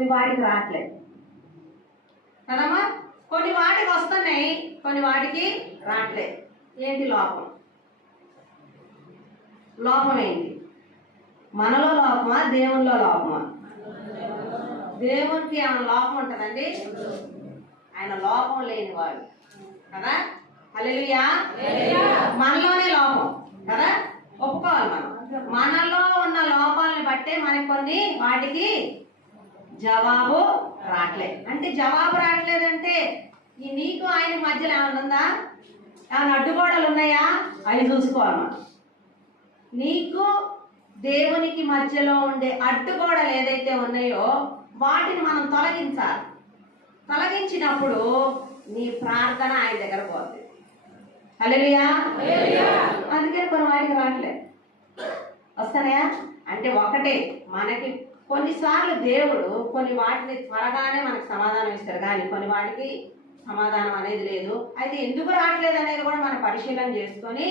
కొన్ని వాటికి రావట్లేదు కదమ్మా. కొన్ని వాటికి వస్తున్నాయి, కొన్ని వాటికి రావట్లేదు. ఏంటి లోపం? లోపం ఏంటి? మనలో లోపమా, దేవునిలో లోపమా? దేవునికి ఏమైనా లోపం ఉంటుందండి? ఆయన లోపం లేనివాడు కదా. హల్లెలూయా. మనలోనే లోపం కదా, ఒప్పుకోవాలి. మనలో ఉన్న లోపాలను బట్టే మనకి కొన్ని వాటికి జవాబు రావట్లేదు. అంటే జవాబు రావట్లేదంటే ఈ నీకు ఆయన మధ్యలో ఏమైనా ఉందా? ఏమైనా అడ్డుగోడలు ఉన్నాయా? అవి చూసుకోవాలి మనం. నీకు దేవునికి మధ్యలో ఉండే అడ్డుగోడలు ఏదైతే ఉన్నాయో వాటిని మనం తొలగించాలి. తొలగించినప్పుడు నీ ప్రార్థన ఆయన దగ్గర పోతుంది. హల్లెలూయా. అందుకని కొన్ని వాటికి రావట్లేదు. వస్తాయా అంటే ఒకటే, మనకి కొన్నిసార్లు దేవుడు కొన్ని వాటిని త్వరగానే మనకు సమాధానం ఇస్తాడు, కానీ కొన్ని వాటికి సమాధానం అనేది లేదు. అయితే ఎందుకు రావట్లేదు అనేది కూడా మనం పరిశీలన చేసుకొని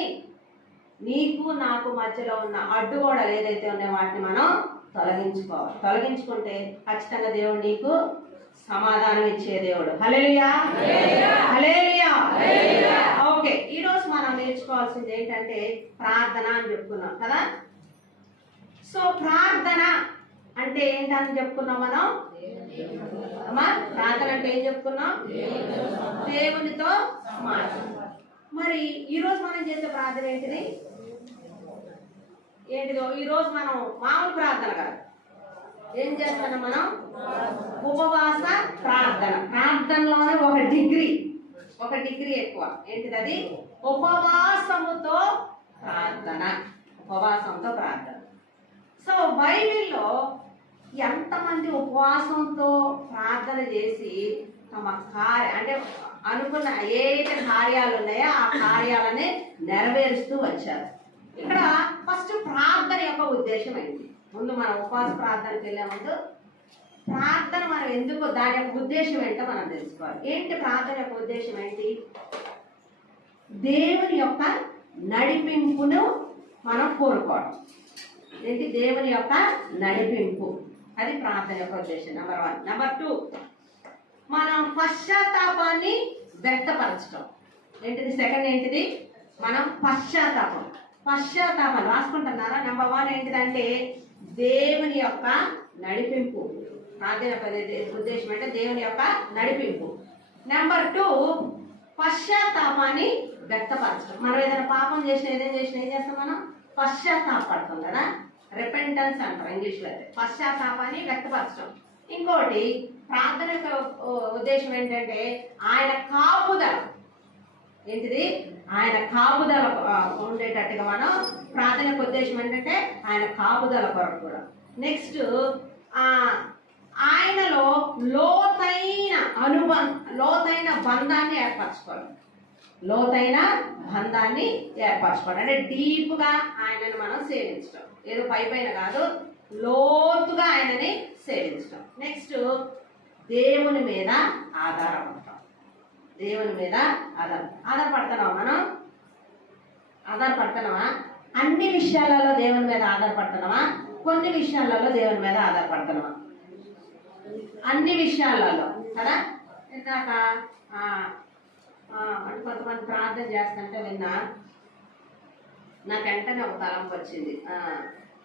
నీకు నాకు మధ్యలో ఉన్న అడ్డుగోడలు ఏదైతే ఉన్నాయో వాటిని మనం తొలగించుకోవాలి. తొలగించుకుంటే ఖచ్చితంగా దేవుడు నీకు సమాధానం ఇచ్చే దేవుడు. హల్లెలూయా. హల్లెలూయా. ఓకే, ఈరోజు మనం నేర్చుకోవాల్సింది ఏంటంటే ప్రార్థన అని చెప్పుకున్నాం కదా. సో ప్రార్థన అంటే ఏంటని చెప్పుకున్నాం మనం అమ్మా? ప్రార్థన అంటే ఏం చెప్పుకున్నాం? దేవునితో మాట్లాడాలి. మరి ఈరోజు మనం చేసే ప్రార్థన ఏంటిది? ఏంటిదో ఈరోజు మనం మామూలు ప్రార్థన కాదు, ఏం చేస్తున్నాం మనం? ఉపవాస ప్రార్థన. ప్రార్థనలోనే ఒక డిగ్రీ ఎక్కువ. ఏంటిది అది? ఉపవాసముతో ప్రార్థన. ఉపవాసంతో ప్రార్థన. సో బైబిల్లో ఎంతమంది ఉపవాసంతో ప్రార్థన చేసి తమ అంటే అనుకున్న ఏదైతే కార్యాలు ఉన్నాయో ఆ కార్యాలని నెరవేరుస్తూ వచ్చారు. ఇక్కడ ఫస్ట్ ప్రార్థన యొక్క ఉద్దేశం ఏంటి? ముందు మనం ఉపవాస ప్రార్థనకి వెళ్ళే ముందు ప్రార్థన మనం ఎందుకు, దాని యొక్క ఉద్దేశం ఏంటో మనం తెలుసుకోవాలి. ఏంటి ప్రార్థన యొక్క ఉద్దేశం ఏంటి? దేవుని యొక్క నడిపింపును మనం కోరుకోవడం. ఏంటి? దేవుని యొక్క నడిపింపు, అది ప్రార్థన యొక్క ఉద్దేశం. నెంబర్ 1. నెంబర్ 2, మనం పశ్చాత్తాపాన్ని వ్యక్తపరచడం. ఏంటిది? సెకండ్ ఏంటిది? మనం పశ్చాత్తాపం రాసుకుంటున్నారా? నెంబర్ 1 ఏంటిదంటే దేవుని యొక్క నడిపింపు. ప్రార్థన యొక్క ఉద్దేశం అంటే దేవుని యొక్క నడిపింపు. నెంబర్ 2, పశ్చాత్తాపాన్ని వ్యక్తపరచడం. మనం ఏదైనా పాపం చేసినా ఏం చేస్తాం మనం? పశ్చాత్తాపడతాం కదా, రిపెంటెన్స్ అంటారు ఇంగ్లీష్లో. అయితే పశ్చాత్తాపాన్ని వ్యక్తపరచడం. ఇంకోటి ప్రార్థన యొక్క ఉద్దేశం ఏంటంటే ఆయన కాపుదల. ఏంటిది? ఆయన కాపుదల ఉండేటట్టుగా మనం ప్రార్థన యొక్క ఉద్దేశం ఏంటంటే ఆయన కాపుదల కొరకు కూడా. నెక్స్ట్ ఆయనలో లోతైన బంధాన్ని ఏర్పరచుకోవడం. అంటే డీప్గా ఆయనను మనం సేవించడం. ఏదో పైన కాదు, లోతుగా ఆయనని సేవించడం. నెక్స్ట్ దేవుని మీద ఆధారపడతాం. ఆధారపడుతున్నావా మనం? ఆధారపడుతున్నావా? అన్ని విషయాలలో దేవుని మీద ఆధారపడుతున్నావా? కొన్ని విషయాలలో దేవుని మీద ఆధారపడుతున్నావా? అన్ని విషయాలలో కదా. ఇందాక కొంతమంది ప్రార్థన చేస్తుంటే విన్నా, నాకు వెంటనే ఒక తలంపు వచ్చింది.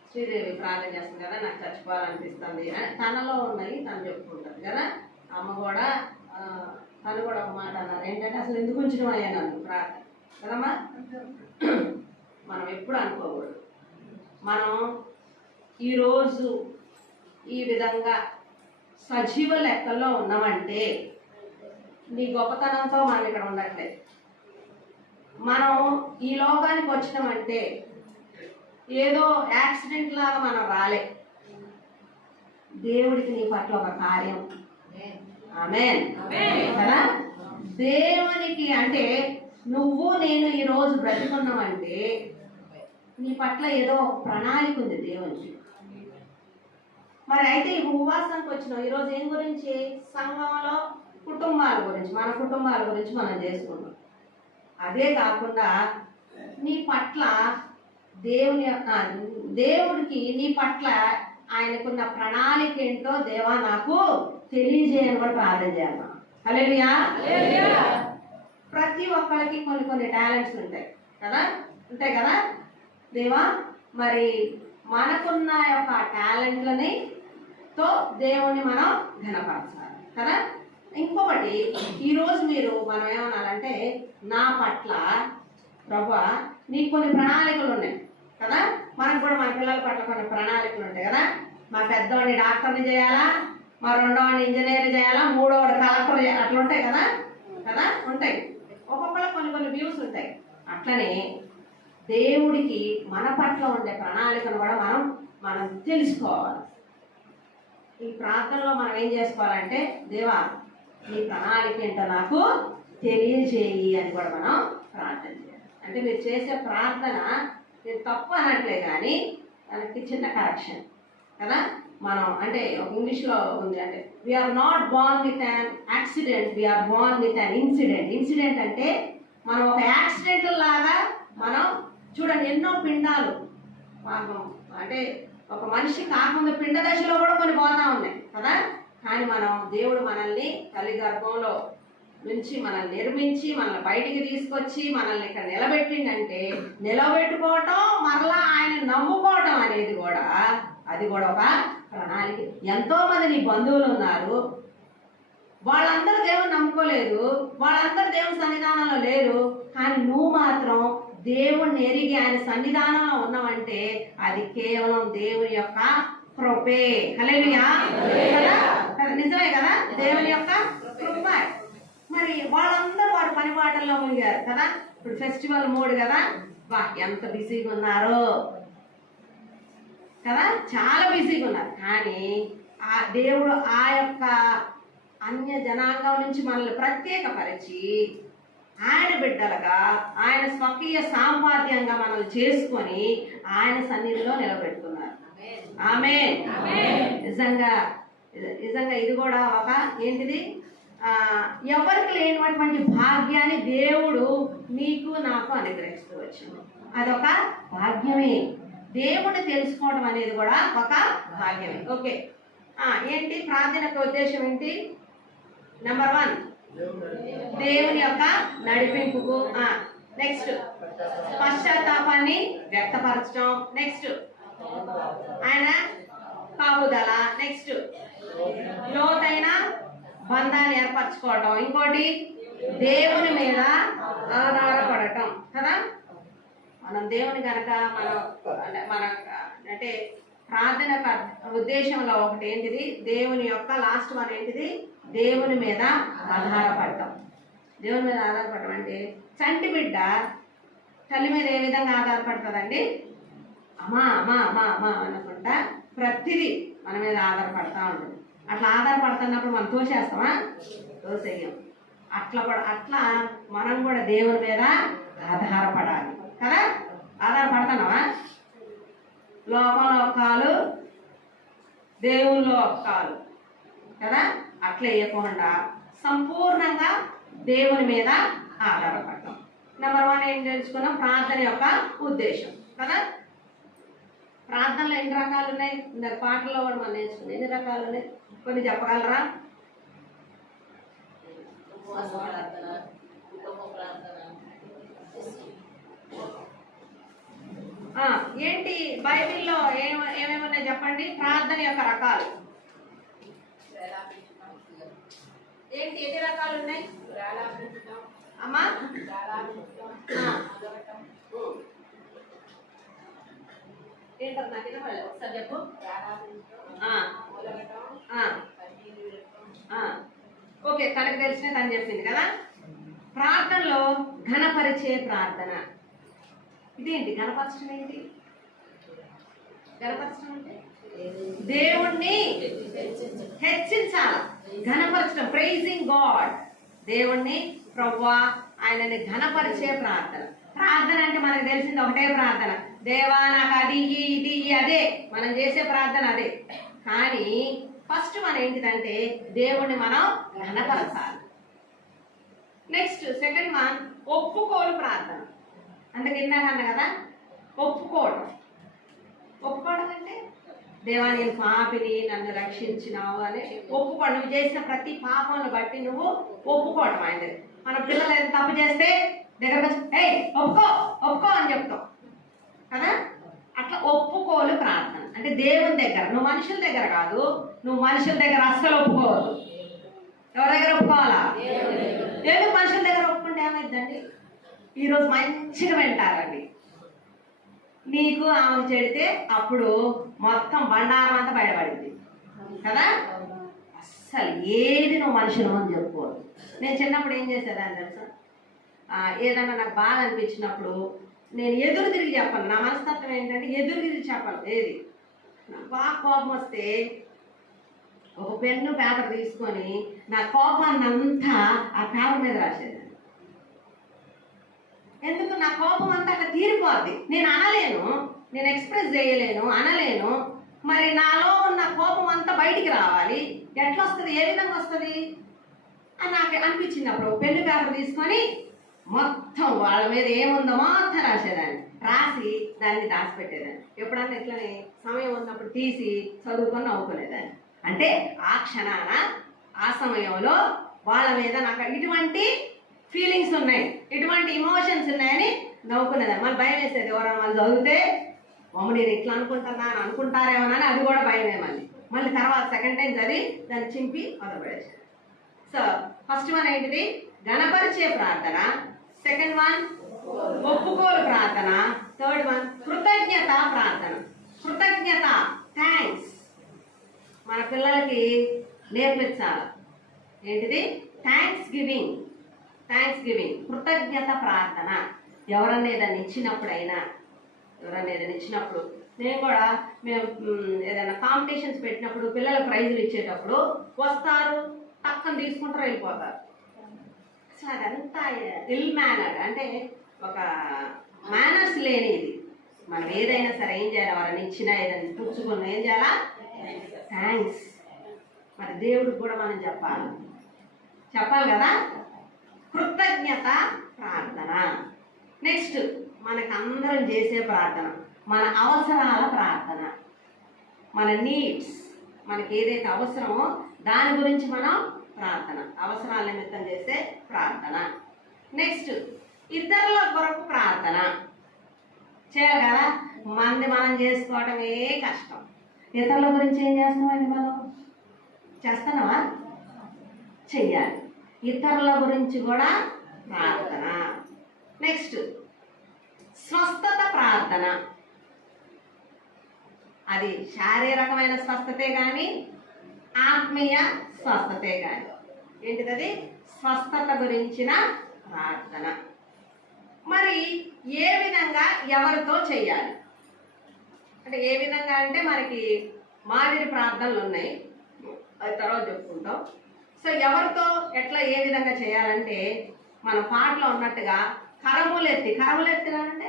శ్రీదేవి ప్రార్థన చేస్తుంది కదా, నాకు చచ్చిపోవాలనిపిస్తుంది. తనలో ఉన్నాయి తను చెప్పుకుంటుంది కదా. అమ్మ కూడా తను కూడా ఒక మాట అన్నారు, ఏంటంటే అసలు ఎందుకు ఉంచడం అయ్యాను ప్రార్థన కదమ్మా. మనం ఎప్పుడు అనుకోకూడదు, మనం ఈరోజు ఈ విధంగా సజీవ లెక్కల్లో ఉన్నామంటే నీ గొప్పతనంతో మనం ఇక్కడ ఉండట్లేదు. మనం ఈ లోకానికి వచ్చినామంటే ఏదో యాక్సిడెంట్ లాగా మనం రాలే. దేవుడికి నీ పట్ల ఒక కార్యం. ఆమేన్ కదా. దేవునికి అంటే నువ్వు నేను ఈరోజు బ్రతికున్నామంటే నీ పట్ల ఏదో ప్రణాళిక ఉంది దేవునికి. మరి అయితే ఈ ఉపవాసానికి వచ్చినాం ఈరోజు ఏం గురించి? సంఘంలో కుటుంబాల గురించి, మన కుటుంబాల గురించి మనం చేసుకున్నాం. అదే కాకుండా నీ పట్ల దేవుడికి నీ పట్ల ఆయనకున్న ప్రణాళిక ఏంటో దేవా నాకు తెలియజేయని కూడా ప్రార్థన చేయాలి. హల్లెలూయా. ప్రతి ఒక్కరికి కొన్ని కొన్ని టాలెంట్స్ ఉంటాయి కదా, ఉంటాయి కదా. దేవా మరి మనకున్న యొక్క టాలెంట్లని తో దేవుణ్ణి మనం ఘనపరచాలి కదా. ఇంకొకటి, ఈరోజు మనం ఏమనాలంటే, నా పట్ల ప్రభువా నీకు కొన్ని ప్రణాళికలు ఉన్నాయి కదా. మనకు కూడా మన పిల్లల పట్ల కొన్ని ప్రణాళికలు ఉంటాయి కదా. మా పెద్దవాడిని డాక్టర్ని చేయాలా, మా రెండోవాడిని ఇంజనీర్ చేయాలా, మూడోవాడు కలెక్టర్ చేయాలి, అట్లా ఉంటాయి కదా కదా ఉంటాయి. ఒక్కొక్కరికి కొన్ని కొన్ని వ్యూస్ ఉంటాయి. అట్లనే దేవుడికి మన పట్ల ఉండే ప్రణాళికను కూడా మనం తెలుసుకోవాలి. ఈ ప్రార్థనలో మనం ఏం చేసుకోవాలంటే, దేవా నీ ప్రణాళిక ఏంటో నాకు తెలియజేయి అని కూడా మనం ప్రార్థన చేయాలి. అంటే మీరు చేసే ప్రార్థన మీరు తప్పు అనట్లే, కానీ దానికి చిన్న కరెక్షన్ కదా. మనం అంటే ఇంగ్లీష్లో ఉంది, అంటే we're not born with an accident, we're born with an incident. Incident అంటే మనం ఒక యాక్సిడెంట్ లాగా మనం చూడండి, ఎన్నో పిండాలు అంటే ఒక మనిషి కాకుండా పిండ దశలో కూడా కొన్ని పోతా ఉన్నాయి కదా. కానీ దేవుడు మనల్ని తల్లి గర్భంలో నుంచి మనల్ని నిర్మించి మనల్ని బయటికి తీసుకొచ్చి మనల్ని ఇక్కడ నిలబెట్టిందంటే, నిలబెట్టుకోవటం మరలా ఆయన నమ్ముకోవటం అనేది కూడా అది కూడా ఒక ప్రణాళిక. ఎంతో మంది నీ బంధువులు ఉన్నారు, వాళ్ళందరూ దేవుని నమ్ముకోలేదు, వాళ్ళందరూ దేవుని సన్నిధానంలో లేరు, కానీ నువ్వు మాత్రం దేవుణ్ణి ఎరిగి ఆయన సన్నిధానంలో ఉన్నావంటే అది కేవలం దేవుని యొక్క కృపే. హల్లెలూయా. నిజమే కదా, దేవుని యొక్క కృప. మరి వాళ్ళందరూ వారి పని పాటల్లో మునిగారు కదా. ఇప్పుడు ఫెస్టివల్ మూడు కదా, వా ఎంత బిజీగా ఉన్నారు కదా, చాలా బిజీగా ఉన్నారు. కానీ ఆ దేవుడు ఆ యొక్క అన్య జనాంగం నుంచి మనల్ని ప్రత్యేకపరిచి ఆయన బిడ్డలుగా ఆయన స్వకీయ సాంపాద్యంగా మనల్ని చేసుకొని ఆయన సన్నిధిలో నిలబెట్టుకున్నారు. ఆమేన్. నిజంగా ఇది కూడా ఒక ఏంటిది, ఎవరికి లేనటువంటి భాగ్యాన్ని దేవుడు నీకు నాకు అనుగ్రహిస్తూ వచ్చింది. అదొక భాగ్యమే. దేవుణ్ణి తెలుసుకోవడం అనేది కూడా ఒక భాగ్యమే. ఓకే, ఏంటి ప్రార్థన యొక్క ఉద్దేశం ఏంటి? నెంబర్ 1, దేవుని యొక్క నడిపింపుకు. నెక్స్ట్ పశ్చాత్తాపాన్ని వ్యక్తపరచడం. నెక్స్ట్ ఆయన కాపుదల. నెక్స్ట్ లోతైన బంధాన్ని ఏర్పరచుకోవటం. ఇంకోటి దేవుని మీద ఆధారపడటం కదా. మనం దేవుని కనుక మన అంటే ప్రార్థన ఉద్దేశంలో ఒకటి ఏంటిది, దేవుని యొక్క లాస్ట్ వన్ ఏంటిది, దేవుని మీద ఆధారపడటం. దేవుని మీద ఆధారపడటం అంటే చంటి బిడ్డ తల్లి మీద ఏ విధంగా ఆధారపడుతుందండి? అమ్మా అమ్మా అమ్మా అమ్మా అనుకుంటా ప్రతిదీ మన మీద ఆధారపడతా ఉంటుంది. అట్లా ఆధారపడుతున్నప్పుడు మనం తోసేస్తామా? తోసేయం. అట్లా మనం కూడా దేవుని మీద ఆధారపడాలి కదా. ఆధారపడుతున్నావా? లోకంలో ఒక కాలు, దేవుల్లో ఒక కాలు కదా. అట్లా వేయకుండా సంపూర్ణంగా దేవుని మీద ఆధారపడటం. నెంబర్ 1 ఏం తెలుసుకున్నాం? ప్రార్థన యొక్క ఉద్దేశం కదా. ప్రార్థనలో ఎన్ని రకాలు ఉన్నాయి? పాటల్లో కూడా మనం నేర్చుకున్నాం. ఎన్ని రకాలు ఉన్నాయి కొన్ని చెప్పగలరా? ఏంటి బైబిల్లో ఏమేమి ఉన్నాయి చెప్పండి? ప్రార్థన యొక్క రకాలు ఏంటి? ఎన్ని రకాలు ఉన్నాయి అమ్మా? ఏంటారు నాకు వినపడలేదు, ఒకసారి చెప్పు. ఓకే, తనకు తెలిసిన తను చెప్పింది కదా. ప్రార్థనలో ఘనపరిచే ప్రార్థన. ఇదేంటి ఘనపరచడం? ఏంటి ఘనపరచడం అంటే? దేవుణ్ణి హెచ్చించాలి, ఘనపరచడం, ప్రైజింగ్ గాడ్. దేవుణ్ణి ప్రభువా ఆయనని ఘనపరిచే ప్రార్థన. ప్రార్థన అంటే మనకు తెలిసింది ఒకటే ప్రార్థన, దేవా నాకు అది ఇది అదే మనం చేసే ప్రార్థన అదే. కానీ ఫస్ట్ మన ఏంటిదంటే దేవుణ్ణి మనం ఘనపరచాలి. నెక్స్ట్ సెకండ్ వన్ ఒప్పుకోలు ప్రార్థన. అందుకే ఇందాక అన్నా కదా, ఒప్పుకోవడం. ఒప్పుకోవడం అంటే దేవా నేను పాపిని, నన్ను రక్షించినావు అని ఒప్పుకోండి. నువ్వు చేసిన ప్రతి పాపాలను బట్టి నువ్వు ఒప్పుకోవటం ఆయన. మన పిల్లలు ఏదైనా తప్పు చేస్తే దగ్గర ఏయ్ ఒప్పుకో ఒప్పుకో అని చెప్తాం కదా. అట్లా ఒప్పుకోలు ప్రార్థన అంటే దేవుని దగ్గర, నువ్వు మనుషుల దగ్గర కాదు. నువ్వు మనుషుల దగ్గర అస్సలు ఒప్పుకోవద్దు. ఎవరి దగ్గర ఒప్పుకోవాలా? ఎందుకు మనుషుల దగ్గర ఒప్పుకుంటే ఏమైందండి? ఈరోజు మంచిగా వింటారండి. నీకు ఆమె చెడితే అప్పుడు మొత్తం బండారం అంతా బయటపడింది కదా. అస్సలు ఏది నువ్వు మనుషులు అని చెప్పుకోవద్దు. నేను చిన్నప్పుడు ఏం చేసేదాన్ని తెలుసా, ఏదన్నా నాకు బాగా అనిపించినప్పుడు నేను ఎదురు తిరిగి చెప్పను. నా మనస్తత్వం ఏంటంటే ఎదురు తిరిగి చెప్పను. ఏది నాకు బాగా కోపం వస్తే ఒక పెన్ను పేపర్ తీసుకొని నా కోపాన్ని అంతా ఆ పేపర్ మీద రాసేదాన్ని. ఎందుకు? నా కోపం అంతా అక్కడ తీరిపోద్ది. నేను అనలేను, నేను ఎక్స్ప్రెస్ చేయలేను, అనలేను. మరి నాలో ఉన్న కోపం అంతా బయటికి రావాలి. ఎట్లా వస్తుంది? ఏ విధంగా వస్తుంది అని నాకు అనిపించినప్పుడు పెన్ను పేపర్ తీసుకొని మొత్తం వాళ్ళ మీద ఏముందో మొత్తం రాసేదాన్ని. రాసి దాన్ని దాచిపెట్టేదాన్ని. ఎప్పుడన్నా ఇట్లనే సమయం ఉన్నప్పుడు తీసి చదువుకొని నవ్వుకునేదాన్ని. అంటే ఆ క్షణాన ఆ సమయంలో వాళ్ళ మీద నాకు ఇటువంటి ఫీలింగ్స్ ఉన్నాయి, ఇటువంటి ఇమోషన్స్ ఉన్నాయని నవ్వుకునేదాన్ని. మళ్ళీ భయం వేసేది, ఎవరైనా వాళ్ళు చదివితే మమ్మ నేను ఇట్లా అనుకుంటున్నా అని అనుకుంటారేమోనని అది కూడా భయమే. మళ్ళీ తర్వాత సెకండ్ టైం చదివి దాన్ని చింపి వదలపడేసాను. సో ఫస్ట్ వన్ ఏంటిది? గణపరిచే ప్రార్థన. సెకండ్ వన్ ఒప్పుకోలు ప్రార్థన. థర్డ్ వన్ కృతజ్ఞత ప్రార్థన. కృతజ్ఞత, థ్యాంక్స్. మన పిల్లలకి నేర్పించాలి. ఏంటిది? Thanks giving. థ్యాంక్స్ గివింగ్, కృతజ్ఞత ప్రార్థన. ఎవరన్నా ఏదైనా ఇచ్చినప్పుడైనా, ఎవరన్నా ఏదైనా ఇచ్చినప్పుడు నేను కూడా, మేము ఏదైనా కాంపిటీషన్స్ పెట్టినప్పుడు పిల్లలకు ప్రైజులు ఇచ్చేటప్పుడు వస్తారు, పక్కన తీసుకుంటారు, వెళ్ళిపోతారు. అసలు అదంతా ఇల్ మేనర్డ్, అంటే ఒక మేనర్స్ లేని ఇది. మనం ఏదైనా సరే ఏం చేయాలి? ఎవరైనా ఇచ్చినా ఏదైనా పుచ్చుకున్నా ఏం చేయాలా? థ్యాంక్స్. మరి దేవుడికి కూడా మనం చెప్పాలి కదా. కృతజ్ఞత ప్రార్థన. నెక్స్ట్ మనకందరం చేసే ప్రార్థన మన అవసరాల ప్రార్థన. మన నీడ్స్, మనకి ఏదైతే అవసరమో దాని గురించి మనం ప్రార్థన, అవసరాల నిమిత్తం చేసే ప్రార్థన. నెక్స్ట్ ఇతరుల కొరకు ప్రార్థన చేయాలి కదా. మనం చేసుకోవటమే కష్టం. ఇతరుల గురించి ఏం చేస్తామండి? మనం చేస్తున్నావా? చెయ్యాలి. ఇతరుల గురించి కూడా ప్రార్థన. నెక్స్ట్ స్వస్థత ప్రార్థన. అది శారీరకమైన స్వస్థతే కానీ ఆత్మీయ స్వస్థతే కానీ. ఏంటిది? స్వస్థత గురించిన ప్రార్థన. మరి ఏ విధంగా ఎవరితో చెయ్యాలి అంటే, ఏ విధంగా అంటే మనకి మాదిరి ప్రార్థనలు ఉన్నాయి, అది తర్వాత చెప్పుకుంటాం. సో ఎవరితో ఎట్లా ఏ విధంగా చేయాలంటే, మన పాటలో ఉన్నట్టుగా కరములెత్తి అంటే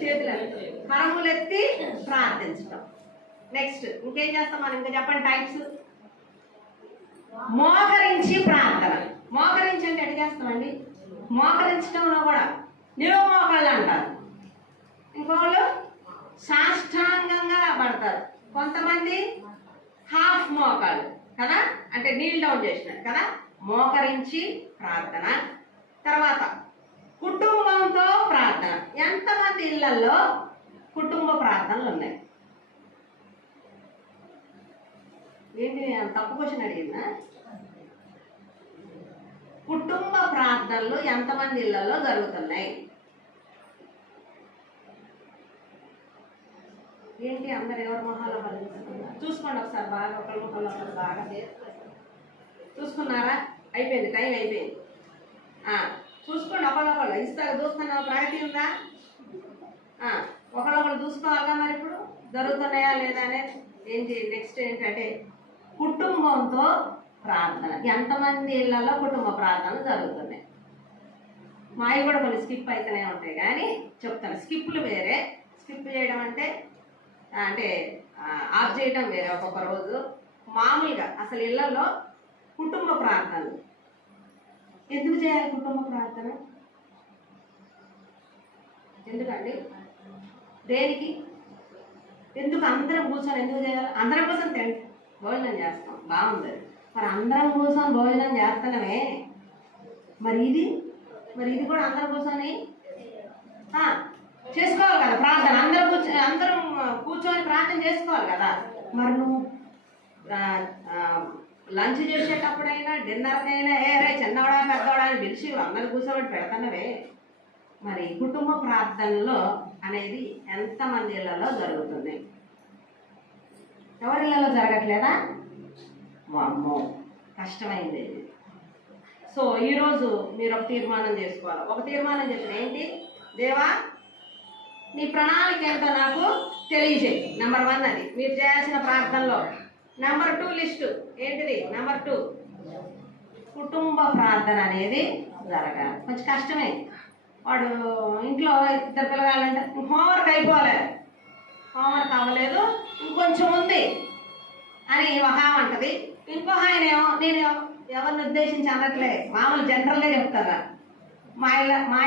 చేతులెత్తి, కరములెత్తి ప్రార్థించటం. నెక్స్ట్ ఇంకేం చేస్తాం మనం? ఇంకా చెప్పండి టైప్స్. మోకరించి ప్రార్థన. మోకరించి అంటే ఎట్లా చేస్తామండి? మోకరించడంలో కూడా నిలువు మోకాళ్ళు అంటారు, ఇంకోళ్ళు సాష్టాంగంగా పడతారు, కొంతమంది హాఫ్ మోకాళ్ళు కదా, అంటే నీల్ డౌన్ చేసినట్టు కదా. మోకరించి ప్రార్థన. తర్వాత కుటుంబంతో ప్రార్థన. ఎంతమంది ఇళ్లలో కుటుంబ ప్రార్థనలు ఉన్నాయి? ఏంటి నేను తప్పు క్వశ్చన్ అడిగిందా? కుటుంబ ప్రార్థనలు ఎంతమంది ఇళ్లలో జరుగుతున్నాయి? ఏంటి అందరు ఎవరి మొహాలో చూసుకోండి ఒకసారి బాగా, ఒకరి మొహాల్లో ఒకరు బాగా చూసుకున్నారా? అయిపోయింది, టైం అయిపోయింది. చూసుకోండి ఒకళ్ళొకళ్ళు. ఇస్తారు చూస్తున్నా ప్రగతి ఉందా? ఒకళ్ళొకళ్ళు చూసుకోవాలిగా. మరి ఇప్పుడు జరుగుతున్నాయా లేదా అనేది ఏంటి? నెక్స్ట్ ఏంటంటే కుటుంబంతో ప్రార్థన. ఎంతమంది ఇళ్లలో కుటుంబ ప్రార్థనలు జరుగుతున్నాయి? మావి కూడా కొన్ని స్కిప్ అయితేనే ఉంటాయి కానీ చెప్తాను. స్కిప్లు వేరే. స్కిప్ చేయడం అంటే ఆఫ్ చేయడం వేరే. ఒక్కొక్క రోజు మామూలుగా అసలు ఇళ్లలో కుటుంబ ప్రార్థనలు ఎందుకు చేయాలి? కుటుంబ ప్రార్థన ఎందుకండి? దేనికి? ఎందుకు అందరం కూర్చొని ఎందుకు చేయాలి? అందరం కూర్చొని భోజనం చేస్తాం, బాగుంది. మరి అందరం కూర్చొని భోజనం చేస్తున్నామే, మరి ఇది కూడా అందరం కూర్చొని చేసుకోవాలి కదా ప్రార్థన. అందరం కూర్చొని ప్రార్థన చేసుకోవాలి కదా. మరి నువ్వు లంచ్ చేసేటప్పుడైనా డిన్నర్కైనా రే చిన్నవాడా పెద్దవాడా అని పిలిచి అందరు కూర్చోబెట్టి పెడతానవే. మరి కుటుంబ ప్రార్థనలో అనేది ఎంతమంది ఇళ్లలో జరుగుతుంది? ఎవరిళ్లలో జరగట్లేదా? అమ్మో కష్టమైంది ఇది. సో ఈరోజు మీరు ఒక తీర్మానం చేసుకోవాలి. ఒక తీర్మానం చెప్పిన ఏంటి? దేవా నీ ప్రణాళిక ఏంటో నాకు తెలియజేయి. నెంబర్ 1 అది మీరు చేయాల్సిన ప్రార్థనలో. నెంబర్ 2 లిస్టు ఏంటిది? నెంబర్ 2 కుటుంబ ప్రార్థన అనేది జరగాలి. కొంచెం కష్టమే. వాడు ఇంట్లో 2 పిల్లగాలంటే హోంవర్క్ అయిపోలే, హోంవర్క్ అవ్వలేదు, ఇంకొంచెం ఉంది అని ఒక అంటది. ఇంకో ఆయన ఏమో, నేను ఎవరిని ఉద్దేశించి అనట్లే, మామూలు జనరల్గా చెప్తారా, మా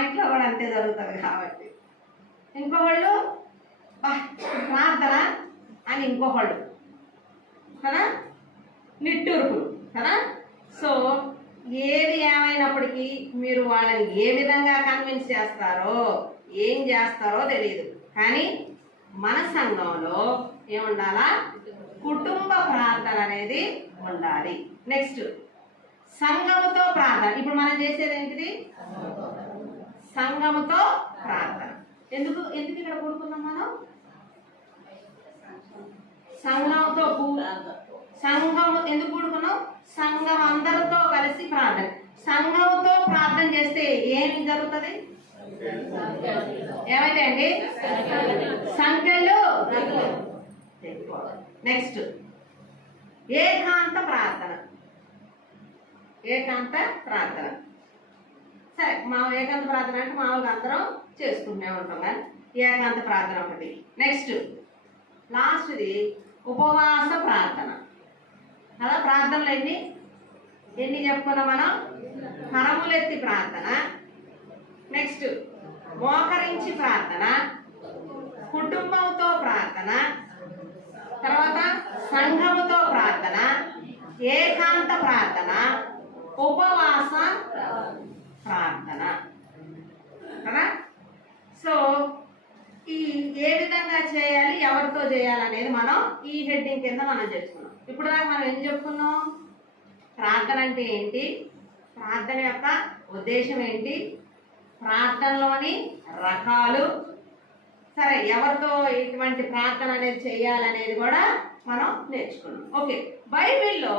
ఇంట్లో కూడా అంతే జరుగుతుంది. కాబట్టి ఇంకోవాళ్ళు ప్రార్థన అని ఇంకొకళ్ళు కదా, నిట్టూర్పులు కదా. సో ఏది ఏమైనప్పటికీ మీరు వాళ్ళని ఏ విధంగా కన్విన్స్ చేస్తారో ఏం చేస్తారో తెలియదు, కానీ మన సంఘంలో ఏముండాలా? కుటుంబ ప్రార్థన అనేది ఉండాలి. నెక్స్ట్ సంఘముతో ప్రార్థన. ఇప్పుడు మనం చేసేది ఏంటిది? సంఘముతో ప్రార్థన. ఎందుకు ఇక్కడ కూడుకున్నాం మనం? సంఘంతో సంఘము ఎందుకు కూడుకున్నాం? సంఘం అందరితో కలిసి ప్రార్థన. సంఘంతో ప్రార్థన చేస్తే ఏమి జరుగుతుంది? ఏమైతే అండి? సంఖ్యలు. నెక్స్ట్ ఏకాంత ప్రార్థన. ఏకాంత ప్రార్థన సరే, మా ఏకాంత ప్రార్థన అంటే మామూలుగా అందరం చేసుకుంటూనే ఉంటాం కానీ ఏకాంత ప్రార్థన ఒకటి. నెక్స్ట్ లాస్ట్ది ఉపవాస ప్రార్థన కదా. ప్రార్థనలు ఎన్ని చెప్పుకున్నాం మనం? కరములెత్తి ప్రార్థన, నెక్స్ట్ మోకరించి ప్రార్థన, కుటుంబంతో ప్రార్థన, తర్వాత సంఘముతో ప్రార్థన, ఏకాంత ప్రార్థన, ఉపవాస ప్రార్థన కదా. సో ఈ ఏ విధంగా చేయాలి, ఎవరితో చేయాలి అనేది మనం ఈ హెడ్డింగ్ కింద మనం చెప్పుకున్నాం. ఇప్పుడు దాకా మనం ఏం చెప్పుకున్నాం? ప్రార్థన అంటే ఏంటి, ప్రార్థన యొక్క ఉద్దేశం ఏంటి, ప్రార్థనలోని రకాలు, సరే ఎవరితో ఇటువంటి ప్రార్థన అనేది చేయాలనేది కూడా మనం నేర్చుకున్నాం. ఓకే, బైబిల్లో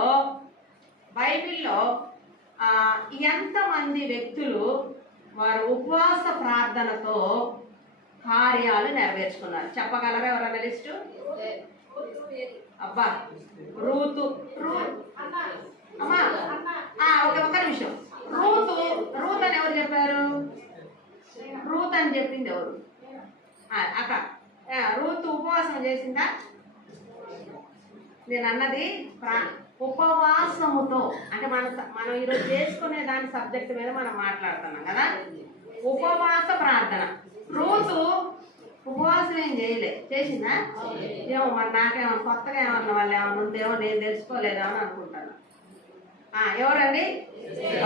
ఎంతమంది వ్యక్తులు వారు ఉపవాస ప్రార్థనతో కార్యాలు నెరవేర్చుకున్నారు చెప్పగలరా? ఎవరైనా లిస్టు? అబ్బా, రూతు అమ్మా, ఒక నిమిషం. రూత్ అని ఎవరు చెప్పారు? రూత్ అని చెప్పింది ఎవరు? అక్క, రూత్ ఉపవాసం చేసిందా? నేను అన్నది ఉపవాసముతో అంటే మనం ఈరోజు చేసుకునే దాని సబ్జెక్ట్ మీద మనం మాట్లాడుతున్నాం కదా. ఉపవాస ప్రార్థన. రూతు ఉపవాసం ఏం చేసిందా? ఏమో మరి నాకేమో కొత్తగా ఏమన్నా వాళ్ళు ఏమన్నా ఉందేమో నేను తెలుసుకోలేదేమో అనుకుంటాను. ఎవరండి?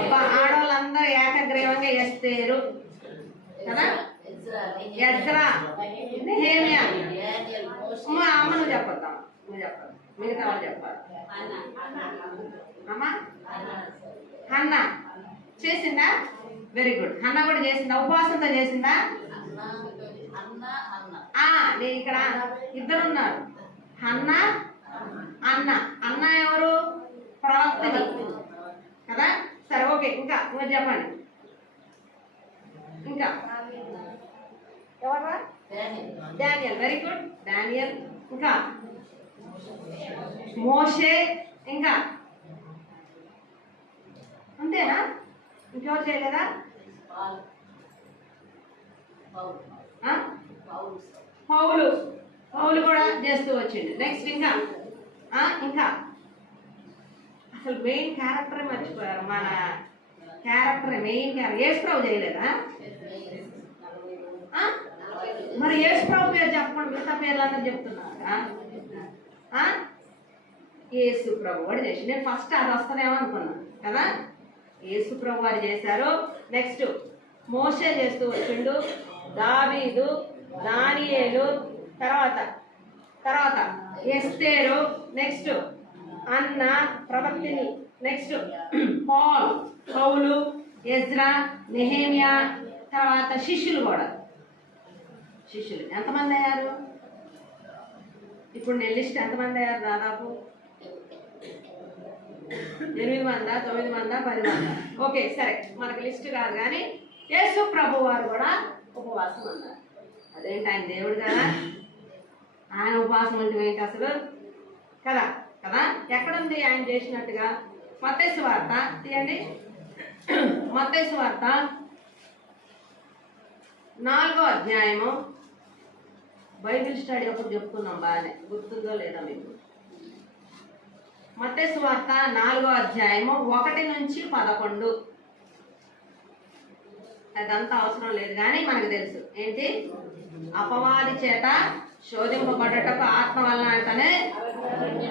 అబ్బా, ఆడవాళ్ళందరూ ఏకగ్రీవంగా ఎస్తేరు కదా. Ezra, Nehemiah. అమ్మ నువ్వు చెప్పొద్దాం, నువ్వు చెప్పాలి, మిగతా వాళ్ళు చెప్పాలి. అమ్మా హన్నా చేసిందా? Very good. హన్నా కూడా చేసిందా? ఉపవాసంతో చేసిందా? నేను ఇక్కడ 2 ఉన్నారు, హన్నా అన్న ఎవరు? ప్రవక్తని కదా. సరే ఓకే, ఇంకా చెప్పండి. ఇంకా ఎవరా? డానియల్. Very good, Daniel. ఇంకా మోషే. ఇంకా అంతేనా? ఇంకెవరు చేయలేదా? పౌలు కూడా చేస్తూ వచ్చిండు. నెక్స్ట్ ఇంకా అసలు మెయిన్ క్యారెక్టర్ మర్చిపోయారు. మన క్యారెక్టర్ మెయిన్ క్యారెక్టర్ యేసుప్రభు చేయలేదా? మరి యేసుప్రభు పేరు చెప్పండి, మిగతా పేర్లు అందరూ చెప్తున్నారు. యేసు ప్రభు వాడు చేసి, నేను ఫస్ట్ అది వస్తుందేమో అనుకున్నాను కదా. యేసు ప్రభు వారు చేశారు. నెక్స్ట్ మోషే చేస్తూ వచ్చిండు, దావీదు, దానియేలు, తర్వాత తర్వాత ఎస్తేరు, నెక్స్ట్ అన్న ప్రవక్తిని, నెక్స్ట్ పౌలు, ఎజ్రా, నెహేమియా, తర్వాత శిష్యులు కూడా. శిష్యులు ఎంతమంది అయ్యారు? ఇప్పుడు నేను లిస్ట్ ఎంతమంది అయ్యారు? దాదాపు 8 మందా, 9 మందా, 10 మందా? ఓకే సరే, మనకు లిస్ట్ కాదు కానీ యేసు ప్రభు వారు కూడా ఉపవాసం అన్నారు. అదేంటి, ఆయన దేవుడు కదా, ఆయన ఉపవాసం అంటే ఏంటి అసలు కదా కదా. ఎక్కడుంది ఆయన చేసినట్టుగా? మత్తయి సువార్త తీయండి. మత్తయి సువార్త 4వ అధ్యాయము. బైబిల్ స్టడీ ఒకటి చెప్తున్నాం, బాగానే గుర్తుందో లేదా మీకు? మత్తయి సువార్త 4వ అధ్యాయము 1 నుంచి 11. అదంతా అవసరం లేదు కానీ మనకు తెలుసు ఏంటి, అపవాది చేత శోధింపబడటకు ఆత్మ వలన అంటనే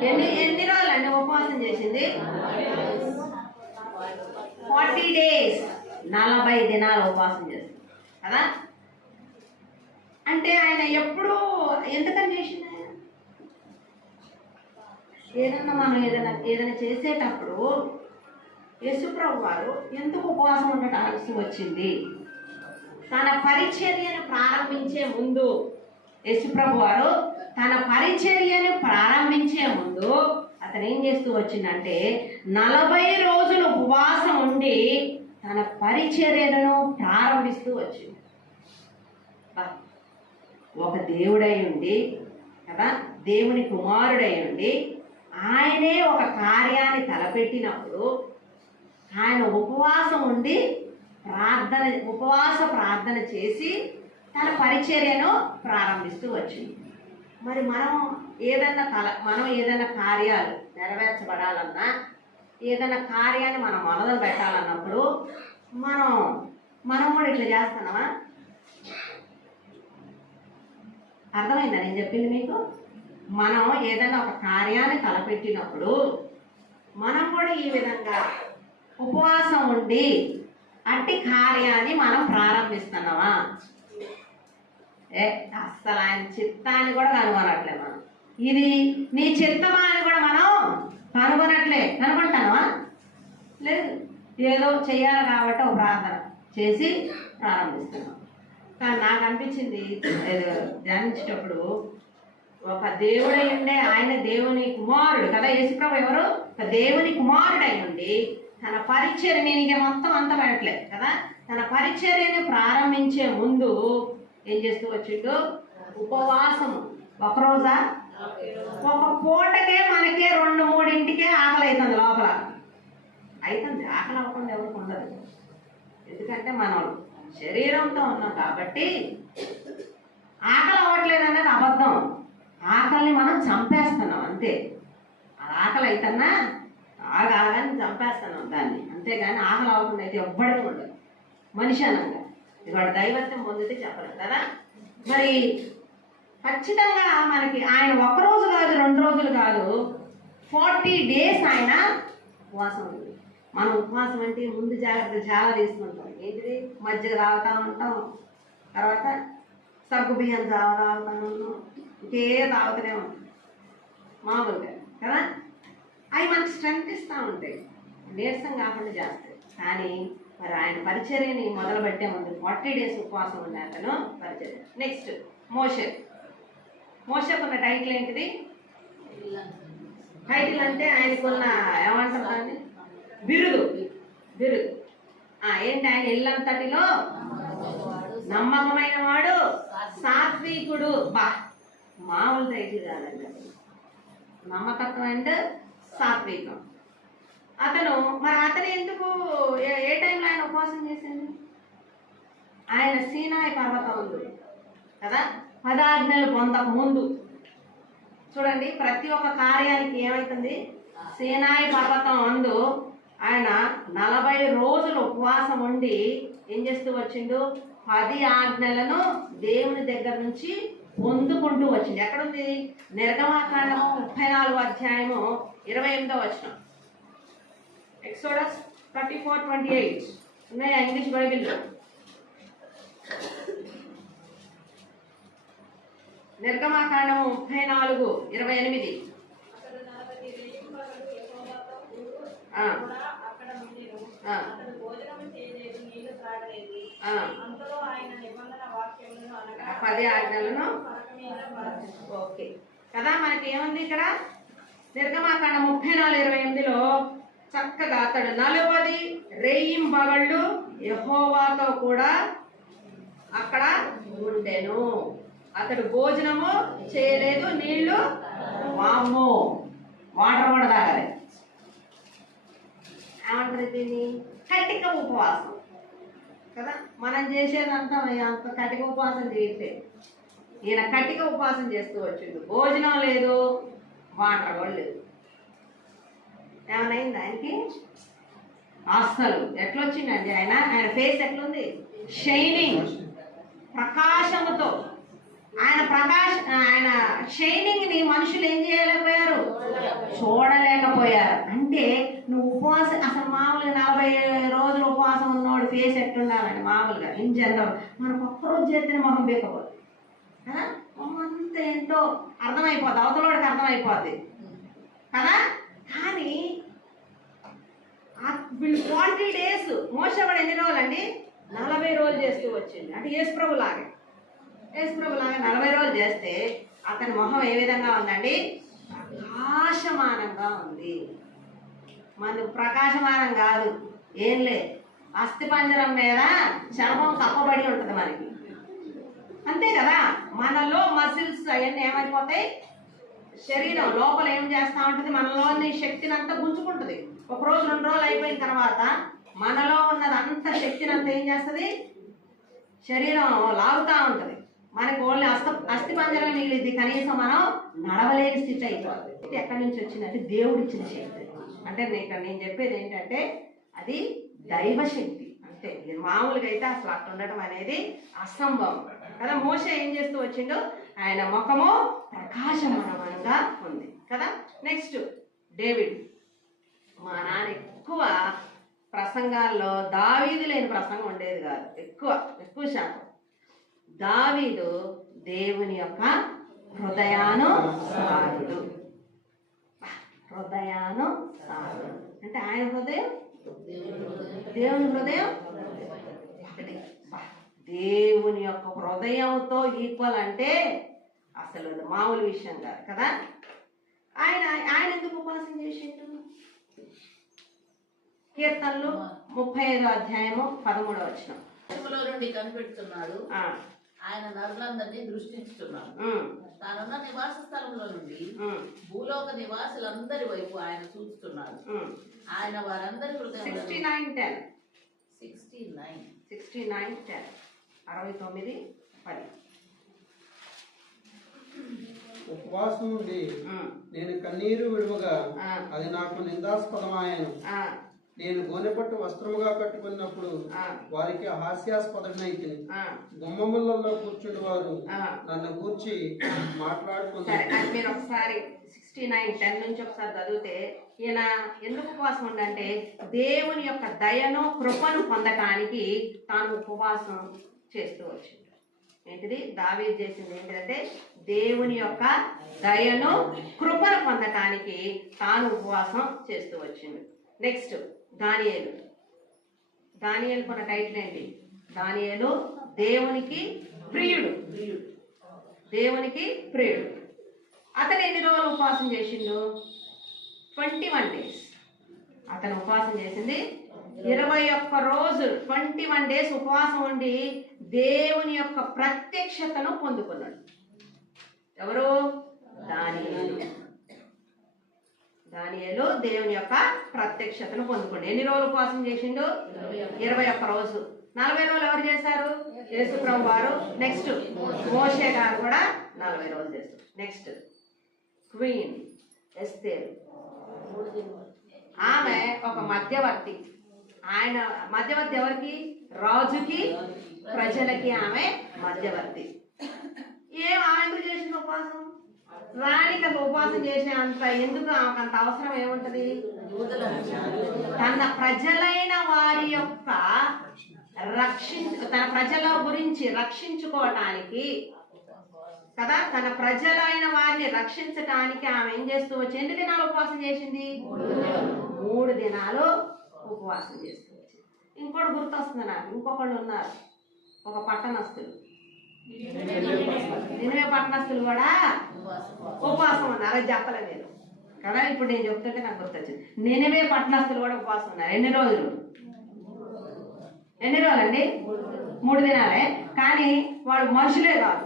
ఎన్ని రోజులు అండి ఉపవాసం చేసింది? 40 days, 40 దినాలు ఉపవాసం చేసింది కదా. అంటే ఆయన ఎప్పుడు ఎందుకని చేసింది? ఆయన ఏదన్నా మనం ఏదైనా చేసేటప్పుడు యేసుప్రభు వారు ఎందుకు ఉపవాసం ఉండటాల్సి వచ్చింది? తన పరిచర్యను ప్రారంభించే ముందు, యేసుప్రభు వారు తన పరిచర్యను ప్రారంభించే ముందు అతను ఏం చేస్తూ వచ్చిందంటే 40 రోజులు ఉపవాసం ఉండి తన పరిచర్యను ప్రారంభిస్తూ వచ్చింది. ఒక దేవుడై ఉండి కదా, దేవుని కుమారుడై ఉండి ఆయనే ఒక కార్యాన్ని తలపెట్టినప్పుడు ఆయన ఉపవాసం ఉండి ఉపవాస ప్రార్థన చేసి తన పరిచర్యను ప్రారంభిస్తూ వచ్చింది. మరి మనం ఏదైనా కార్యాలు నెరవేర్చబడాలన్నా, ఏదైనా కార్యాన్ని మనం మొదలు పెట్టాలన్నప్పుడు మనం కూడా ఇట్లా చేస్తున్నామా? అర్థమైందా నేను చెప్పింది మీకు? మనం ఏదైనా ఒక కార్యాన్ని తలపెట్టినప్పుడు మనం కూడా ఈ విధంగా ఉపవాసం ఉండి అట్టి కార్యాన్ని మనం ప్రారంభిస్తున్నామా? అస్సలు ఆయన చిత్తాన్ని కూడా కనుగొనట్లే మనం. ఇది నీ చిత్తమా అని కూడా మనం కనుగొంటావా? లేదు, ఏదో చెయ్యాలి కాబట్టి ఒక ప్రార్థన చేసి ప్రారంభిస్తున్నాం. కానీ నాకు అనిపించింది ధ్యానించేటప్పుడు, ఒక దేవుడై ఉండే ఆయన దేవుని కుమారుడు కదా. యేసుప్రభు ఎవరు? ఒక దేవుని కుమారుడు అయి ఉండి తన పరిచర్య, నేను ఇక మొత్తం అంత పెట్టలేదు కదా, తన పరిచర్యని ప్రారంభించే ముందు ఏం చేస్తూ వచ్చిండు? ఉపవాసము. ఒక రోజా? ఒక పూటకే మనకే 2-3 ఆకలి అవుతుంది లోపల. అవుతుంది, ఆకలి అవ్వకుండా ఎవరికి ఉండదు. ఎందుకంటే మనం శరీరంతో ఉన్నాం కాబట్టి. ఆకలి అవ్వట్లేదు అనేది అబద్ధం. ఆకలిని మనం చంపేస్తున్నాం అంతే. ఆకలి అవుతున్నా ఆగాలని చంపేస్తున్నాం దాన్ని, అంతేగాని ఆకలి అవ్వకుండా అయితే ఎవ్వడికి ఉండదు మనిషి అనంగా. ఇవాడు దైవత్వం పొందితే చెప్పలేదు కదా. మరి ఖచ్చితంగా మనకి ఆయన 1 రోజు కాదు, 2 రోజులు కాదు, 40 days ఆయన ఉపవాసం ఉంది. మనం ఉపవాసం అంటే ముందు జాగ్రత్తలు చాలా తీసుకుంటాం. ఏంటిది? మజ్జిగ తాగుతూ ఉంటాం, తర్వాత సగ్గు బియ్యం తాగుతూ ఉంటాం, ఇంకే తాగుతూనే ఉంటాం మామూలుగా కదా. అవి మనకి స్ట్రెంత్ ఇస్తూ ఉంటాయి, నీరసం కాకుండా చేస్తాయి. కానీ మరి ఆయన పరిచర్యని మొదలుపెట్టే ముందు 40 days ఉపవాసం ఉన్న అతను పరిచర్య. నెక్స్ట్ మోషకున్న టైటిల్ ఏంటిది? టైటిల్ అంటే ఆయనకున్న ఏమంటారు దాన్ని? బిరుదు. ఏంటి? ఆయన ఇల్లంతటిలో నమ్మకమైన వాడు, సాత్వికుడు. మామూలు టైటిల్ కాదండి, నమ్మకత్వం అండ్ సాత్వికం. అతను ఎందుకు ఏ టైంలో ఆయన ఉపవాసం చేసింది? ఆయన సీనాయి పర్వతం ఉంది కదా, 10 ఆజ్ఞలు పొందక ముందు. చూడండి, ప్రతి ఒక్క కార్యానికి ఏమవుతుంది? సీనాయి పర్వతం అందు ఆయన 40 రోజులు ఉపవాసం ఉండి ఏం చేస్తూ వచ్చిండు? 10 ఆజ్ఞలను దేవుని దగ్గర నుంచి పొందుకుంటూ వచ్చింది. ఎక్కడుంది? నిర్గమాకాండము 34వ అధ్యాయము 28వ వచనం. ఎక్సోడస్ 34:28 ఉన్నాయా ఇంగ్లీష్ బైబిల్లో? నిర్గమాకాండము 34:28. పది ఆజ్ఞలను. ఓకే కదా, మనకి ఏముంది ఇక్కడ? నిర్గమాకాండం 34:28లో చక్కగా అతడు 40 రేయింబగళ్ళు యెహోవాతో కూడా అక్కడ ఉండెను. అతడు భోజనము చేయలేదు, నీళ్లు వామ్మో వాటర్ కూడా తాగాలి. ఏమంటారు దీన్ని? కటిక ఉపవాసం కదా. మనం చేసేదంతా అంత కటిక ఉపవాసం చేయట్లేదు. ఈయన కటిక ఉపవాసం చేస్తూ వచ్చిండు. భోజనం లేదు, వాటర్ కూడా లేదు. ఏమనైంది ఆయనకి? అస్సలు ఎట్లొచ్చిందండి ఆయన ఫేస్ ఎట్లుంది? షైనింగ్, ప్రకాశముతో. ఆయన షైనింగ్ ని మనుషులు ఏం చేయలేకపోయారు? చూడలేకపోయారు. అంటే నువ్వు ఉపవాసం, అసలు మామూలుగా 40 రోజులు ఉపవాసం ఉన్నోడు ఫేస్ ఎట్లుండాలండి? మామూలుగా ఇన్ జనరల్ మనకు ఒక్కరోజు చేస్తేనే మొహం బీకపోదు కదా. మొహం అంతా ఏంటో అర్థమైపోద్ది, అవతలోడికి అర్థమైపోద్ది కదా. కానీ వీళ్ళు 40 days, మోషే కూడా ఎన్ని రోజులు అండి? 40 రోజులు చేస్తూ వచ్చింది. అంటే యేసుప్రభు లాగా 40 రోజులు చేస్తే అతని మొహం ఏ విధంగా ఉందండి? ప్రకాశమానంగా ఉంది. మనకు ప్రకాశమానం కాదు, ఏం లేదు. అస్థిపంజరం మీద చర్మం కప్పబడి ఉంటుంది మనకి, అంతే కదా. మనలో మసిల్స్ అవన్నీ ఏమైపోతాయి? శరీరం లోపల ఏం చేస్తూ ఉంటుంది? మనలోని శక్తిని అంతా గుంజుకుంటుంది. 1 రోజు 2 రోజులు అయిపోయిన తర్వాత మనలో ఉన్నది అంత శక్తిని అంతా ఏం చేస్తుంది? శరీరం లాగుతూ ఉంటుంది. మనకు ఓన్లీ అస్థిపంజరం మిగిలింది, కనీసం మనం నడవలేని స్థితి అయిపోతుంది. ఎక్కడి నుంచి వచ్చిందంటే దేవుడు ఇచ్చిన శక్తి. అంటే నేను చెప్పేది ఏంటంటే అది దైవశక్తి. అంటే మామూలుగా అయితే అసలు అట్లా ఉండటం అనేది అసంభవం కదా. మోషే ఏం చేస్తూ వచ్చిండో? ఆయన ముఖము ప్రకాశమానంగా ఉంది కదా. Next David. మా నాన్న ఎక్కువ ప్రసంగాల్లో దావీదు లేని ప్రసంగం ఉండేది కాదు. ఎక్కువ శాతం దావీదు దేవుని యొక్క హృదయానుసారుడు. అంటే ఆయన హృదయం, దేవుని హృదయం ఒకటి. దేవుని యొక్క హృదయంతో ఈక్వల్ అంటే అసలు మామూలు విషయం కాదు కదా. ఆయన ఎందుకు ఉపవాసం చేసిండు? కీర్తనలు 35వ అధ్యాయము 13వ వచనం. నుండి కనిపెడుతున్నాడు, ఆయన నరులందరినీ దృష్టిస్తున్నాడు. తానున్న నివాస స్థలంలో నుండి భూలోక నివాసులందరి వైపు ఆయన చూస్తున్నాడు. ఆయన వారందరి హృదయం 69:10 69:10 ఉపవాసం నుండి నేను కన్నీరు విడువగా అది నాకు నిందాస్పదమాయను. నేను గోనెపట్టు వస్త్రముగా కట్టుకున్నప్పుడు వారికి హాస్యాస్పదమైతిని. గుమ్మములలో కూర్చుని వారు నన్ను కూర్చి మాట్లాడుకున్నారు. మీరు ఒకసారి 69:10 నుంచి ఒకసారి చదివితే ఈయన ఎందుకు ఉపవాసం ఉండంటే దేవుని యొక్క దయను కృపను పొందటానికి తాను ఉపవాసం చేస్తూ వచ్చింది. ఏంటిది? దావీదు చేసింది ఏంటంటే దేవుని యొక్క దయను కృపను పొందటానికి తాను ఉపవాసం చేస్తూ వచ్చింది. నెక్స్ట్ దానియేలు కొన్న టైటిల్ ఏంటి? దానియేలు దేవునికి ప్రియుడు. అతను ఎన్ని రోజులు ఉపవాసం చేసిండు? 21 days. అతను ఉపవాసం చేసింది 21 రోజులు. 21 days ఉపవాసం ఉండి దేవుని యొక్క ప్రత్యక్షతను పొందుకున్నాడు. ఎవరు? దానియేలు దేవుని యొక్క ప్రత్యక్షతను పొందుకోండి. ఎన్ని రోజులు ఉపవాసం చేసిండు? 21 రోజు. 40 రోజులు ఎవరు చేశారు? యేసుప్రభు వారు. నెక్స్ట్ మోషే గారు కూడా 40 రోజులు చేస్తారు. నెక్స్ట్ క్వీన్ ఎస్తేరు. ఆమె ఒక మధ్యవర్తి. ఆయన మధ్యవర్తి ఎవరికి? రాజుకి, ప్రజలకి ఆమె మధ్యవర్తి. ఆమె ఎందుకు చేసింది ఉపవాసం? రాణికి అంత ఉపవాసం చేసే అంత ఎందుకు ఆమెకు అంత అవసరం ఏముంటది? తన ప్రజలైన వారి యొక్క తన ప్రజల గురించి రక్షించుకోవటానికి కదా, తన ప్రజలైన వారిని రక్షించటానికి ఆమె ఏం చేస్తూ వచ్చి ఎన్ని దినాలు ఉపవాసం చేసింది? 3 దినాలు ఉపవాసం చేస్తూ వచ్చింది. ఇంకోటి గుర్తొస్తుంది నాకు, ఇంకొకళ్ళు ఉన్నారు, ఒక పట్టణస్తులు, నినివే పట్టణస్తులు కూడా ఉపవాసం ఉన్నారు. అది చెప్పలే మీరు కదా, ఇప్పుడు నేను చెప్తుంటే నాకు గుర్తొచ్చింది. నినివే పట్టణస్తులు కూడా ఉపవాసం ఉన్నారు. ఎన్ని రోజులు అండి? 3 దినాలే. కానీ వాళ్ళు మనుషులే కాదు,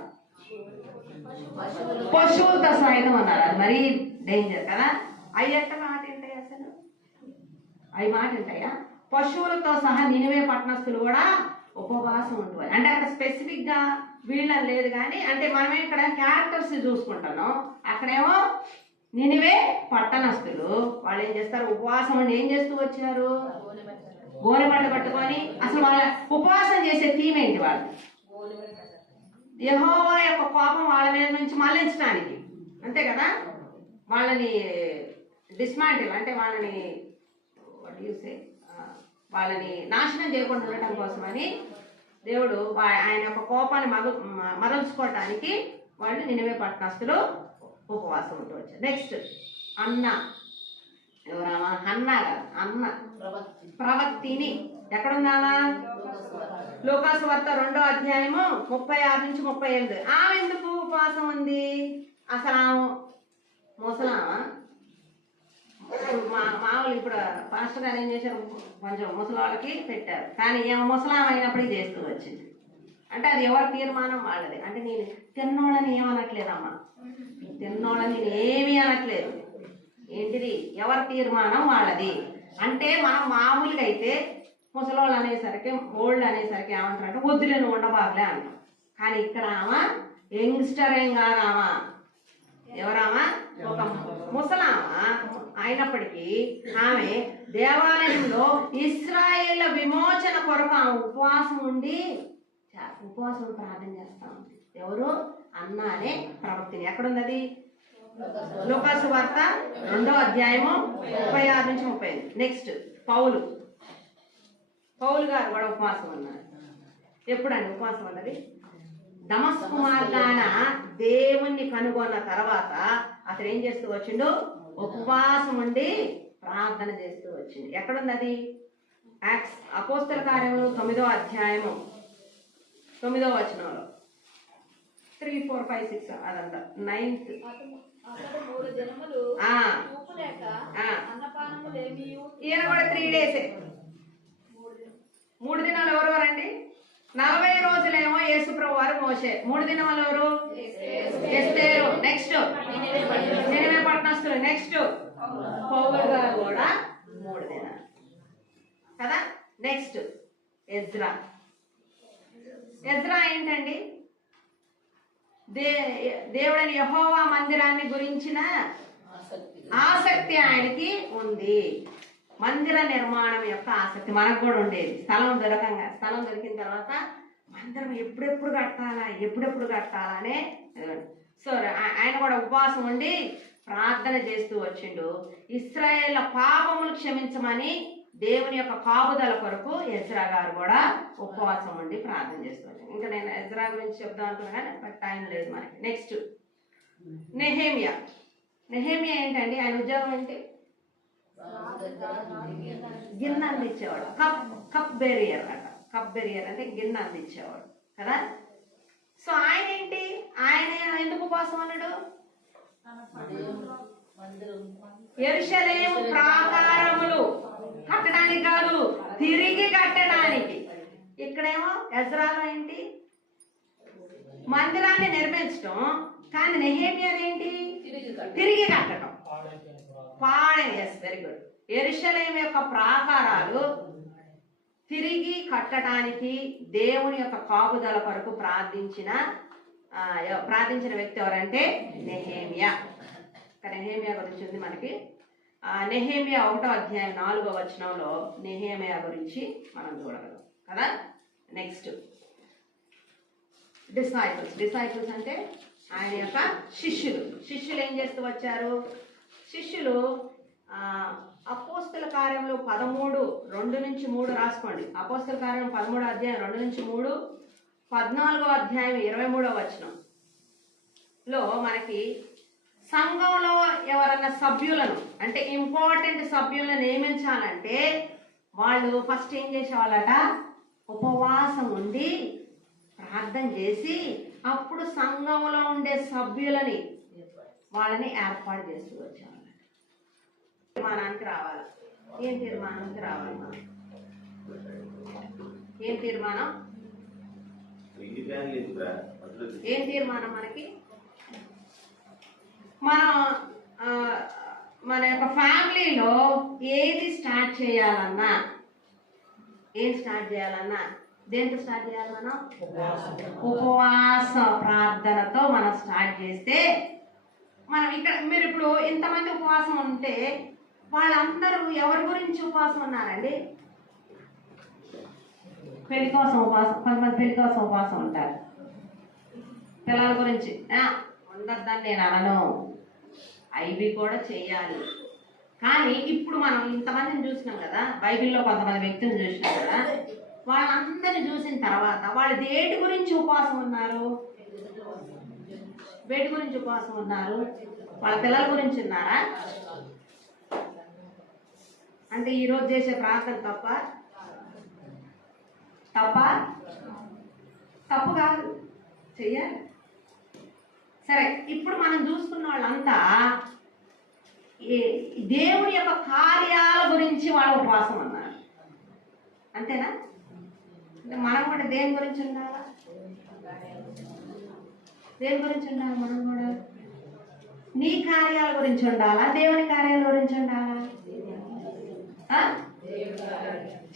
పశువులతో సహితం ఉన్నారు. అది మరీ డేంజర్ కదా. అవి ఎట్ట మాట ఏంటాయి అసలు? అవి మాట ఏంటాయా? పశువులతో సహా నినివే పట్టణస్తులు కూడా ఉపవాసం ఉంటుంది. అంటే అక్కడ స్పెసిఫిక్ గా వీళ్ళని లేదు కానీ, అంటే మనమే ఇక్కడ క్యారెక్టర్స్ చూసుకుంటాను. అక్కడేమో నినివే పట్టణస్తులు వాళ్ళు ఏం చేస్తారు? ఉపవాసం అంటే ఏం చేస్తూ వచ్చారు? గోనెపట్ట పట్టుకొని. అసలు వాళ్ళ ఉపవాసం చేసే థీమ్ ఏంటి? వాళ్ళు యెహోవా యొక్క కోపం వాళ్ళ మీద నుంచి మళ్లించడానికి, అంతే కదా. వాళ్ళని డిస్మాంటిల్ అంటే వాళ్ళని నాశనం చేయకుండా ఉండటం కోసమని దేవుడు ఆయన యొక్క కోపాన్ని మరల్చుకోవటానికి వాళ్ళు నినివే పట్టణస్తులు ఉపవాసం ఉంటూ వచ్చారు. నెక్స్ట్ అన్న, ఎవరామా? హన్నా కదా, అన్న ప్రవక్తిని. ఎక్కడుందామా? లూకాసు వార్త 2వ అధ్యాయము 36 నుంచి 38. ఆమె ఎందుకు ఉపవాసం ఉంది? అసలు ఆమె ముసలామా? మామూలు ఇప్పుడు పాస్టర్ గారు ఏం చేశారు? కొంచెం ముసలి వాళ్ళకి పెట్టారు, కానీ ఏమో ముసలాం అయినప్పటికీ చేస్తూ వచ్చింది. అంటే అది ఎవరి తీర్మానం వాళ్ళది. అంటే నేను తిన్నోళ్ళని ఏమనట్లేదమ్మా, తిన్నోళ్ళని నేను ఏమీ అనట్లేదు. ఏంటిది? ఎవరి తీర్మానం వాళ్ళది. అంటే మనం మామూలుగా అయితే ముసలోళ్ళు అనేసరికి, ఓల్డ్ అనేసరికి ఏమంటారంటే వద్దులే నువ్వు ఉండబాగలే అంటాం. కానీ ఇక్కడ ఆమె యంగ్స్టర్ ఏం కాదామా? ఎవరామా? ఒక ముసలామ అయినప్పటికీ ఆమె దేవాలయంలో ఇశ్రాయేళ్ల విమోచన కొరకు ఆమె ఉపవాసం ఉండి ఉపవాసం ప్రార్థన చేస్తా ఉంది. ఎవరు? అన్న అనే ప్రవక్తిని. ఎక్కడున్నది? లూకాసు వార్త 2వ అధ్యాయము 36 నుంచి 38. నెక్స్ట్ పౌలు గారు కూడా ఉపవాసం ఉన్నారు. ఎప్పుడండి ఉపవాసం ఉన్నది? దమస్కు మార్గాన దేవుణ్ణి కనుగొన్న తర్వాత అతను ఏం చేస్తూ వచ్చిండు? ఉపవాసం ఉండి ప్రార్థన చేస్తూ వచ్చింది. ఎక్కడున్నది? అపోస్తల కార్యములు 9వ అధ్యాయము 9వ వచనంలో 3, 4, 5, 6 అదంతా 9th. ఈయన కూడా 3 days. 3 దినాలు ఎవరెవరండి? 40 రోజులేమో యేసు ప్రభు వారు, మోషే. 3 దినాలు ఎవరు? ఎస్తేరు. నెక్స్ట్ నినివే పట్టణస్తులు. నెక్స్ట్ పౌలు గారు కూడా 3 దినాలు కదా. నెక్స్ట్ ఎజ్రా ఏంటండి? దేవుడని యెహోవా మందిరాన్ని గురించిన ఆసక్తి ఆయనకి ఉంది. మందిర నిర్మాణం యొక్క ఆసక్తి మనకు కూడా ఉండేది. స్థలం దొరికిన తర్వాత మందిరం ఎప్పుడెప్పుడు కట్టాలనే. సో ఆయన కూడా ఉపవాసం ఉండి ప్రార్థన చేస్తూ వచ్చిండు. ఇశ్రాయేళ్ల పాపములు క్షమించమని దేవుని యొక్క కాపుదల కొరకు ఎజ్రా గారు కూడా ఉపవాసం ఉండి ప్రార్థన చేస్తూ వచ్చాను. ఇంకా నేను ఎజ్రా గురించి చెప్దాం అనుకున్నా కానీ బట్ టైం లేదు మనకి. నెక్స్ట్ నెహేమియా ఏంటండి? ఆయన ఉద్యోగం ఏంటి? గిన్నె అందించేవాడు. కప్ బెరియర్ అట. కప్ బెరియర్ అంటే గిన్నె అందించేవాడు కదా. సో ఆయన ఏంటి? ఆయన ఎందుకు ఉపవాసం అన్నాడు? యెరూషలేము ప్రాకారములు కట్టడానికి కాదు, తిరిగి కట్టడానికి. ఇక్కడేమో ఎజ్రాలో ఏంటి? మందిరాన్ని నిర్మించడం. కానీ నెహేమియా ఏంటి? తిరిగి కట్టడం. Very good. యెరూషలేము యొక్క ప్రాకారాలు తిరిగి కట్టడానికి దేవుని యొక్క కాపుదల కొరకు ప్రార్థించిన వ్యక్తి ఎవరంటే నెహేమియా. నెహేమియా గురించి ఉంది మనకి. నెహేమియా 1వ అధ్యాయం 4వ వచనంలో నెహేమియా గురించి మనం చూడగలం కదా. నెక్స్ట్ డిసైపుల్స్ అంటే ఆయన యొక్క శిష్యులు ఏం చేస్తూ వచ్చారు? శిష్యులు అపోస్తల కార్యంలో 13:2-3 రాసుకోండి. అపోస్తల కార్యం 13వ అధ్యాయం 2-3, 14వ అధ్యాయం 23వ వచనంలో మనకి సంఘంలో ఎవరన్నా సభ్యులను అంటే ఇంపార్టెంట్ సభ్యులను నియమించాలంటే వాళ్ళు ఫస్ట్ ఏం చేసేవాళ్ళట? ఉపవాసం ఉండి ప్రార్థన చేసి అప్పుడు సంఘంలో ఉండే సభ్యులని వాళ్ళని ఏర్పాటు చేస్తూ వచ్చేవాళ్ళ. తీర్మానానికి రావాలి. ఏం తీర్మానానికి రావాలి మనం? ఏం తీర్మానం? ఏం తీర్మానం మనకి? మనం మన యొక్క ఫ్యామిలీలో ఏది స్టార్ట్ చేయాలన్నా, ఏం స్టార్ట్ చేయాలన్నా దేంతో స్టార్ట్ చేయాలి? మనం ఉపవాస ప్రార్థనతో మనం స్టార్ట్ చేస్తే మనం ఇక్కడ మీరు ఇప్పుడు ఇంతమంది ఉపవాసం ఉంటే వాళ్ళందరూ ఎవరి గురించి ఉపవాసం ఉన్నారండి? పెళ్లి కోసం ఉపవాసం, కొంతమంది పెళ్లి కోసం ఉపవాసం ఉంటారు. పిల్లల గురించి ఉండద్దని నేను అనను, అవి కూడా చెయ్యాలి. కానీ ఇప్పుడు మనం ఇంతమందిని చూసినాం కదా, బైబిల్లో కొంతమంది వ్యక్తులను చూసినాం కదా, వాళ్ళందరిని చూసిన తర్వాత వాళ్ళు దేటి గురించి ఉపవాసం ఉన్నారు? వేటి గురించి ఉపవాసం ఉన్నారు? వాళ్ళ పిల్లల గురించి ఉన్నారా? అంటే ఈరోజు చేసే ప్రార్థన తప్పు కాదు, చెయ్యాలి. సరే, ఇప్పుడు మనం చూసుకున్న వాళ్ళంతా దేవుని యొక్క కార్యాల గురించి వాళ్ళ ఉపవాసం అన్నారు. అంతేనా? అంటే మనం కూడా దేని గురించి ఉండాలా? దేని గురించి ఉండాలి? మనం కూడా నీ కార్యాల గురించి ఉండాలా? దేవుని కార్యాల గురించి ఉండాలా?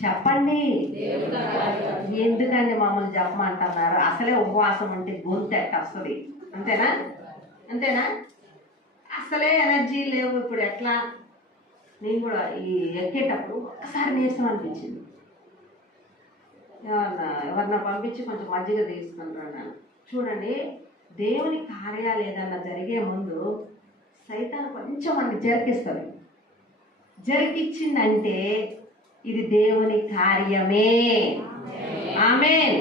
చెప్పండి. ఎందుకండి మమ్మల్ని చెప్పమంటున్నారు? అసలే ఉపవాసం అంటే గొంతు ఎట్ట వస్తుంది. అంతేనా? అసలే ఎనర్జీ లేవు. ఇప్పుడు ఎట్లా? నేను కూడా ఈ ఎక్కేటప్పుడు ఒక్కసారి నీరసం అనిపించింది. ఎవరన్నా పంపించి కొంచెం మజ్జిగ తీసుకుంటున్నాను. చూడండి, దేవుని కార్యాలు ఏదన్నా జరిగే ముందు సైతాను కొంచెం మనకి జరికిస్తుంది. జరికిచ్చిందంటే ఇది దేవుని కార్యమే. ఆమేన్.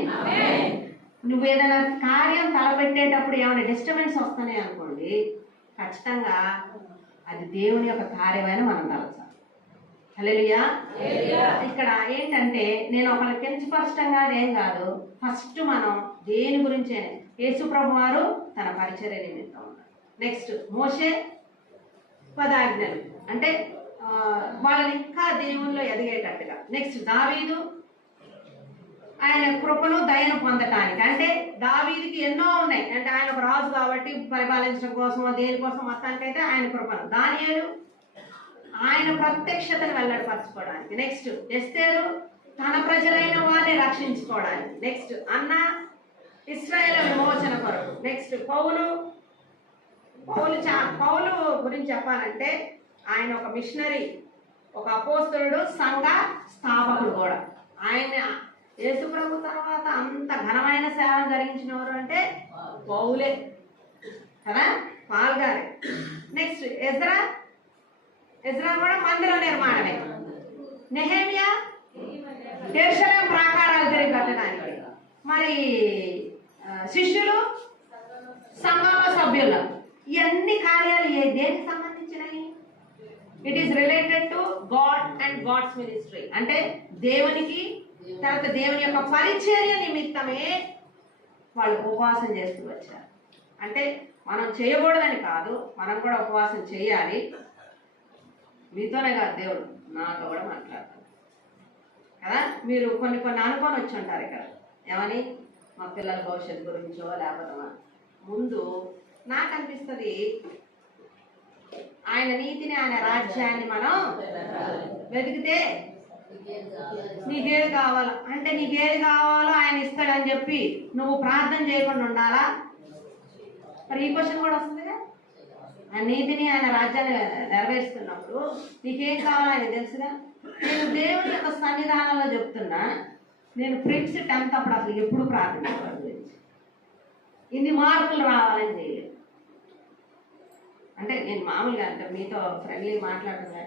నువ్వు ఏదైనా కార్యం తలపెట్టేటప్పుడు ఏమైనా డిస్టర్బెన్స్ వస్తున్నాయి అనుకోండి, ఖచ్చితంగా అది దేవుని యొక్క కార్యమైన మనం తలచాలి. హల్లెలూయా. ఇక్కడ ఏంటంటే నేను ఒకరికి కించపరచంగా అదేం కాదు. ఫస్ట్ మనం దేని గురించే యేసు ప్రభు వారు తన పరిచర్య నిమిత్తం ఉన్నారు. నెక్స్ట్ మోషే 10 ఆజ్ఞలు అంటే వాళ్ళని ఇంకా దేవునిలో ఎదిగేటట్టుగా. నెక్స్ట్ దావీదు ఆయన కృపను దయను పొందటానికి. అంటే దావీదుకి ఎన్నో ఉన్నాయి. అంటే ఆయన ఒక రాజు కాబట్టి పరిపాలించడం కోసమో దేనికోసం మొత్తానికైతే ఆయన కృపను. దానియేలు ఆయన ప్రత్యక్షతను వెల్లడిపరచుకోవడానికి. నెక్స్ట్ ఎస్తేరు తన ప్రజలైన వారిని రక్షించుకోవడానికి. నెక్స్ట్ అన్న ఇశ్రాయేలు విమోచన కొరకు. నెక్స్ట్ పౌలు గురించి చెప్పాలంటే ఆయన ఒక మిషనరీ, ఒక అపోస్తలుడు, సంఘ స్థాపకుడు కూడా. ఆయన యేసు ప్రభు తర్వాత అంత ఘనమైన సేవ జరిగించిన వారు అంటే పౌలే కదా, పాల్ గారే. నెక్స్ట్ ఎజ్రా కూడా మందిర నిర్మాణమే. నెహెమియా యెరూషలేము ప్రాకారాలు తిరిగి కట్టడానికి. మరి శిష్యులు సంఘంలో సభ్యులు. ఇవన్నీ కార్యాలు దేనికి సంబంధించినవి? It is related to God and God's ministry. అంటే దేవునికి తర్వాత దేవుని యొక్క పరిచర్య నిమిత్తమే వాళ్ళు ఉపవాసం చేస్తూ వచ్చారు. అంటే మనం చేయకూడదని కాదు, మనం కూడా ఉపవాసం చేయాలి. మీతోనే కాదు, దేవుడు నాతో కూడా మాట్లాడతారు కదా. మీరు కొన్ని అనుకొని వచ్చి ఉంటారు ఇక్కడ. ఏమని? మా పిల్లల భవిష్యత్తు గురించో లేకపోతే ముందు నాకు అనిపిస్తుంది ఆయన నీతిని, ఆయన రాజ్యాన్ని మనం వెతికితే నీకేది కావాలో అంటే నీకేది కావాలో ఆయన ఇస్తాడని చెప్పి నువ్వు ప్రార్థన చేయకుండా ఉండాలా? మరి ఈ క్వశ్చన్ కూడా వస్తుందిగా. ఆయన నీతిని, ఆయన రాజ్యాన్ని నెరవేరుస్తున్నప్పుడు నీకేం కావాలో ఆయన తెలుసుగా. నేను దేవుని యొక్క సన్నిధానంలో చెప్తున్నా, నేను ప్రిన్స్ 10th అప్పుడు అసలు ఎప్పుడు ప్రార్థించాను గురించి ఇన్ని మార్కులు రావాలని చేయలేదు. అంటే నేను మామూలుగా అంటే మీతో ఫ్రెండ్లీ మాట్లాడుతున్నా,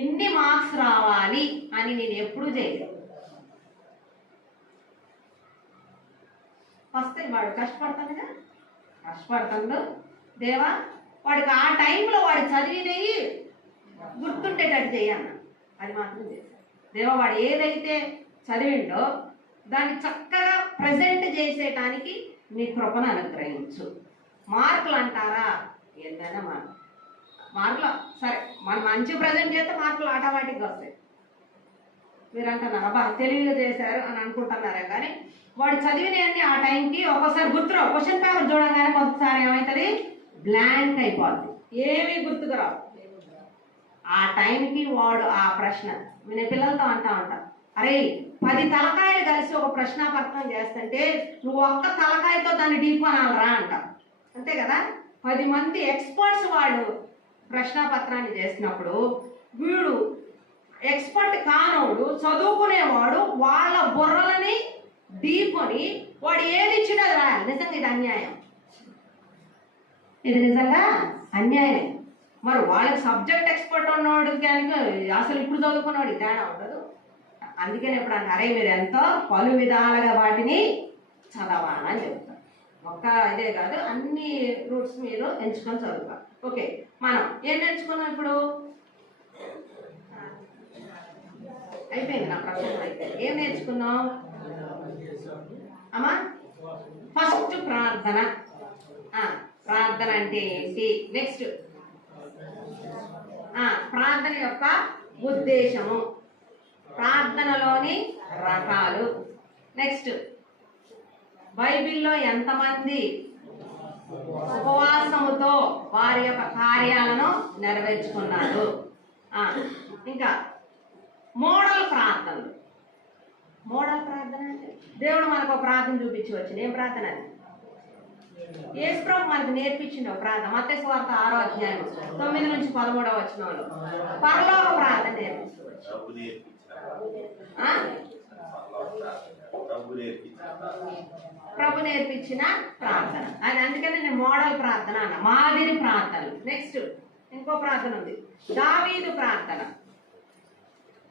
ఇన్ని మార్క్స్ రావాలి అని నేను ఎప్పుడూ చేయలేదు. ఫస్ట్ వాడు కష్టపడతాడుగా, కష్టపడతాడు దేవా, వాడికి ఆ టైంలో వాడు చదివినవి గుర్తుండేటట్టు చేయన్న, అది మాత్రం చేశాను. దేవా వాడు ఏదైతే చదివిండో దాన్ని చక్కగా ప్రజెంట్ చేసేటానికి నీ కృపను అనుగ్రహించు. మార్కులు అంటారా, ఏంటైనా మార్కులు సరే, మనం మంచి ప్రజెంట్ చేస్తే మార్కులు ఆటోమేటిక్గా వస్తాయి. మీరు అంటున్నారు అబ్బా తెలివిగా చేశారు అని అనుకుంటున్నారే, కానీ వాడు చదివినవన్నీ ఆ టైంకి ఒక్కోసారి గుర్తురావు. క్వశ్చన్ పేపర్ చూడగానే కొంతసారి ఏమవుతుంది, బ్లాంక్ అయిపోద్ది, ఏమీ గుర్తుకు రావు. ఆ టైంకి వాడు ఆ ప్రశ్న, నేను పిల్లలతో అంటా ఉంటాను, అరే 10 తలకాయలు కలిసి ఒక ప్రశ్నాపత్రం చేస్తుంటే నువ్వు ఒక్క తలకాయతో దాన్ని ఢీకొనాలరా అంట. అంతే కదా, 10 మంది ఎక్స్పర్ట్స్ వాళ్ళు ప్రశ్నాపత్రాన్ని చేసినప్పుడు వీడు ఎక్స్పర్ట్ కానోడు చదువుకునేవాడు వాళ్ళ బుర్రలని ఢీకొని వాడు ఏది ఇచ్చినా అది రాయాలి. నిజంగా ఇది అన్యాయం, ఇది నిజంగా అన్యాయమే. మరి వాళ్ళకి సబ్జెక్ట్ ఎక్స్పర్ట్ ఉన్నవాడు కానీ అసలు ఇప్పుడు చదువుకున్నవాడికి తేడా ఉండదు. అందుకని ఎప్పుడు అరే మీరు ఎంతో పలు విధాలుగా వాటిని చదవాలని చెప్తారు. ఒక్క ఇదే కాదు, అన్ని రూట్స్ మీరు ఎంచుకొని చదువుతారు. ఓకే, మనం ఏం నేర్చుకున్నాం ఇప్పుడు? అయిపోయింది నా ప్రశ్న అయిపోయింది. ఏం నేర్చుకున్నాం అమ్మా? ఫస్ట్ ప్రార్థన. ప్రార్థన అంటే ఏంటి? నెక్స్ట్ ప్రార్థన యొక్క ఉద్దేశము, ప్రార్థనలోని రకాలు, నెక్స్ట్ బైబిల్లో ఎంతమంది ఉపవాసముతో వారి యొక్క కార్యాలను నెరవేర్చుకున్నారు, ఇంకా మోడల్ ప్రార్థనలు. మోడల్ ప్రార్థన అంటే దేవుడు మనకు ఒక ప్రార్థన చూపించి వచ్చింది. ఏం ప్రార్థన అది? యేసుప్రభు మనకు నేర్పించింది ఒక ప్రార్థన. మత్తయి సువార్త 6వ అధ్యాయం 9 నుంచి 13వ వచనంలో పరలోక ప్రార్థన నేర్పిస్తూ వచ్చింది. ప్రభు నేర్పించిన ప్రార్థన అది. అందుకని నేను మోడల్ ప్రార్థన అన్న, మాదిరి ప్రార్థనలు. నెక్స్ట్ ఇంకో ప్రార్థన ఉంది, దావీదు ప్రార్థన.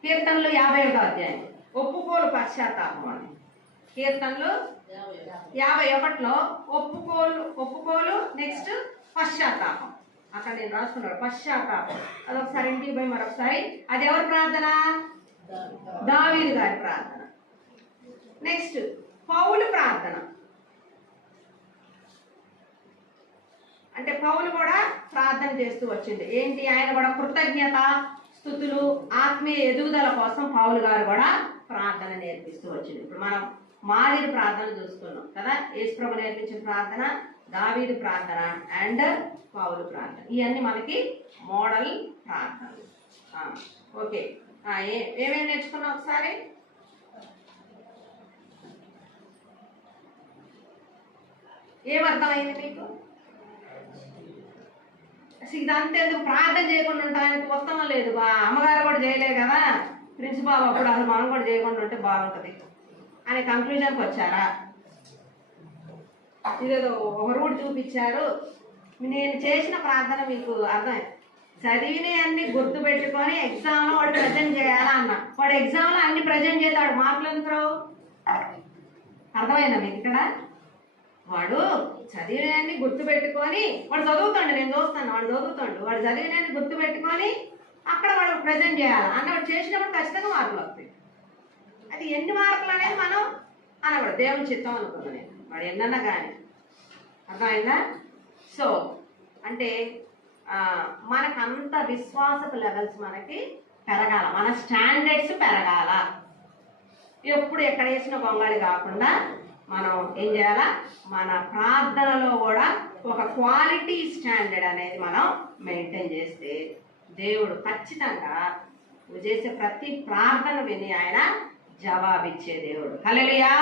కీర్తనలు 51వ అధ్యాయం ఒప్పుకోలు పశ్చాత్తాపం అని. కీర్తనలు 51లో ఒప్పుకోలు నెక్స్ట్ పశ్చాత్తాపం. అక్కడ నేను రాసుకున్నాడు పశ్చాత్తాపం. అదొకసారి ఇంటికి పోయి మరొకసారి, అది ఎవరి ప్రార్థన? దావీదు గారి ప్రార్థన. నెక్స్ట్ పౌలు ప్రార్థన. అంటే పౌలు కూడా ప్రార్థన చేస్తూ వచ్చింది. ఏంటి? ఆయన కూడా కృతజ్ఞత స్తుతులు, ఆత్మీయ ఎదుగుదల కోసం పౌలు గారు కూడా ప్రార్థన నేర్పిస్తూ వచ్చింది. ఇప్పుడు మనం మాదిరి ప్రార్థన చూస్తున్నాం కదా. యేసుప్రభు నేర్పించిన ప్రార్థన, దావీదు ప్రార్థన అండ్ పౌలు ప్రార్థన. ఇవన్నీ మనకి మోడల్ ప్రార్థనలు. ఓకే, ఏమేమి నేర్చుకున్నాం ఒకసారి? ఏమర్థమైంది మీకు? ఇదంతా ఎందుకు ప్రార్థన చేయకుండా ఉండడానికి ఉత్తమం లేదు. అమ్మగారు కూడా చేయలేదు కదా, ప్రిన్సిపాల్ అప్పుడు అసలు మనం కూడా చేయకుండా ఉంటే బాగుంటుంది అనే కంక్లూజన్కి వచ్చారా? ఇదేదో ఒక రూట్ చూపించారు. నేను చేసిన ప్రార్థన మీకు అర్థమైంది. చదివినవి అన్ని గుర్తు పెట్టుకొని ఎగ్జామ్లో వాడు ప్రజెంట్ చేయాలా అన్న. వాడు ఎగ్జామ్లో అన్ని ప్రజెంట్ చేస్తాడు, మార్కులు ఎందుకు రావు? అర్థమైందా మీకు? ఇక్కడ వాడు చదివినన్ని గుర్తు పెట్టుకొని వాడు చదువుతాడు, నేను చూస్తాను వాడు చదువుతాడు, వాడు చదివినన్ని గుర్తు పెట్టుకొని అక్కడ వాడు ప్రజెంట్ చేయాలి అన్నవాడు చేసినప్పుడు ఖచ్చితంగా మార్కులు వస్తాయి. అది ఎన్ని మార్కులు అనేది మనం అనకూడదు, దేవుని చిత్తం అనుకున్నాను నేను, వాడు ఎన్నన్నా కానీ. అర్థమైందా? సో అంటే మనకంత విశ్వాసపు లెవెల్స్ మనకి పెరగాల, మన స్టాండర్డ్స్ పెరగాల. ఎప్పుడు ఎక్కడ వేసిన గొంగళి కాకుండా మనం ఏం చేయాలా? మన ప్రార్థనలో కూడా ఒక క్వాలిటీ స్టాండర్డ్ అనేది మనం మెయింటైన్ చేస్తే దేవుడు ఖచ్చితంగా నువ్వు చేసే ప్రతి ప్రార్థన విని ఆయన జవాబిచ్చే దేవుడు. హల్లెలూయా.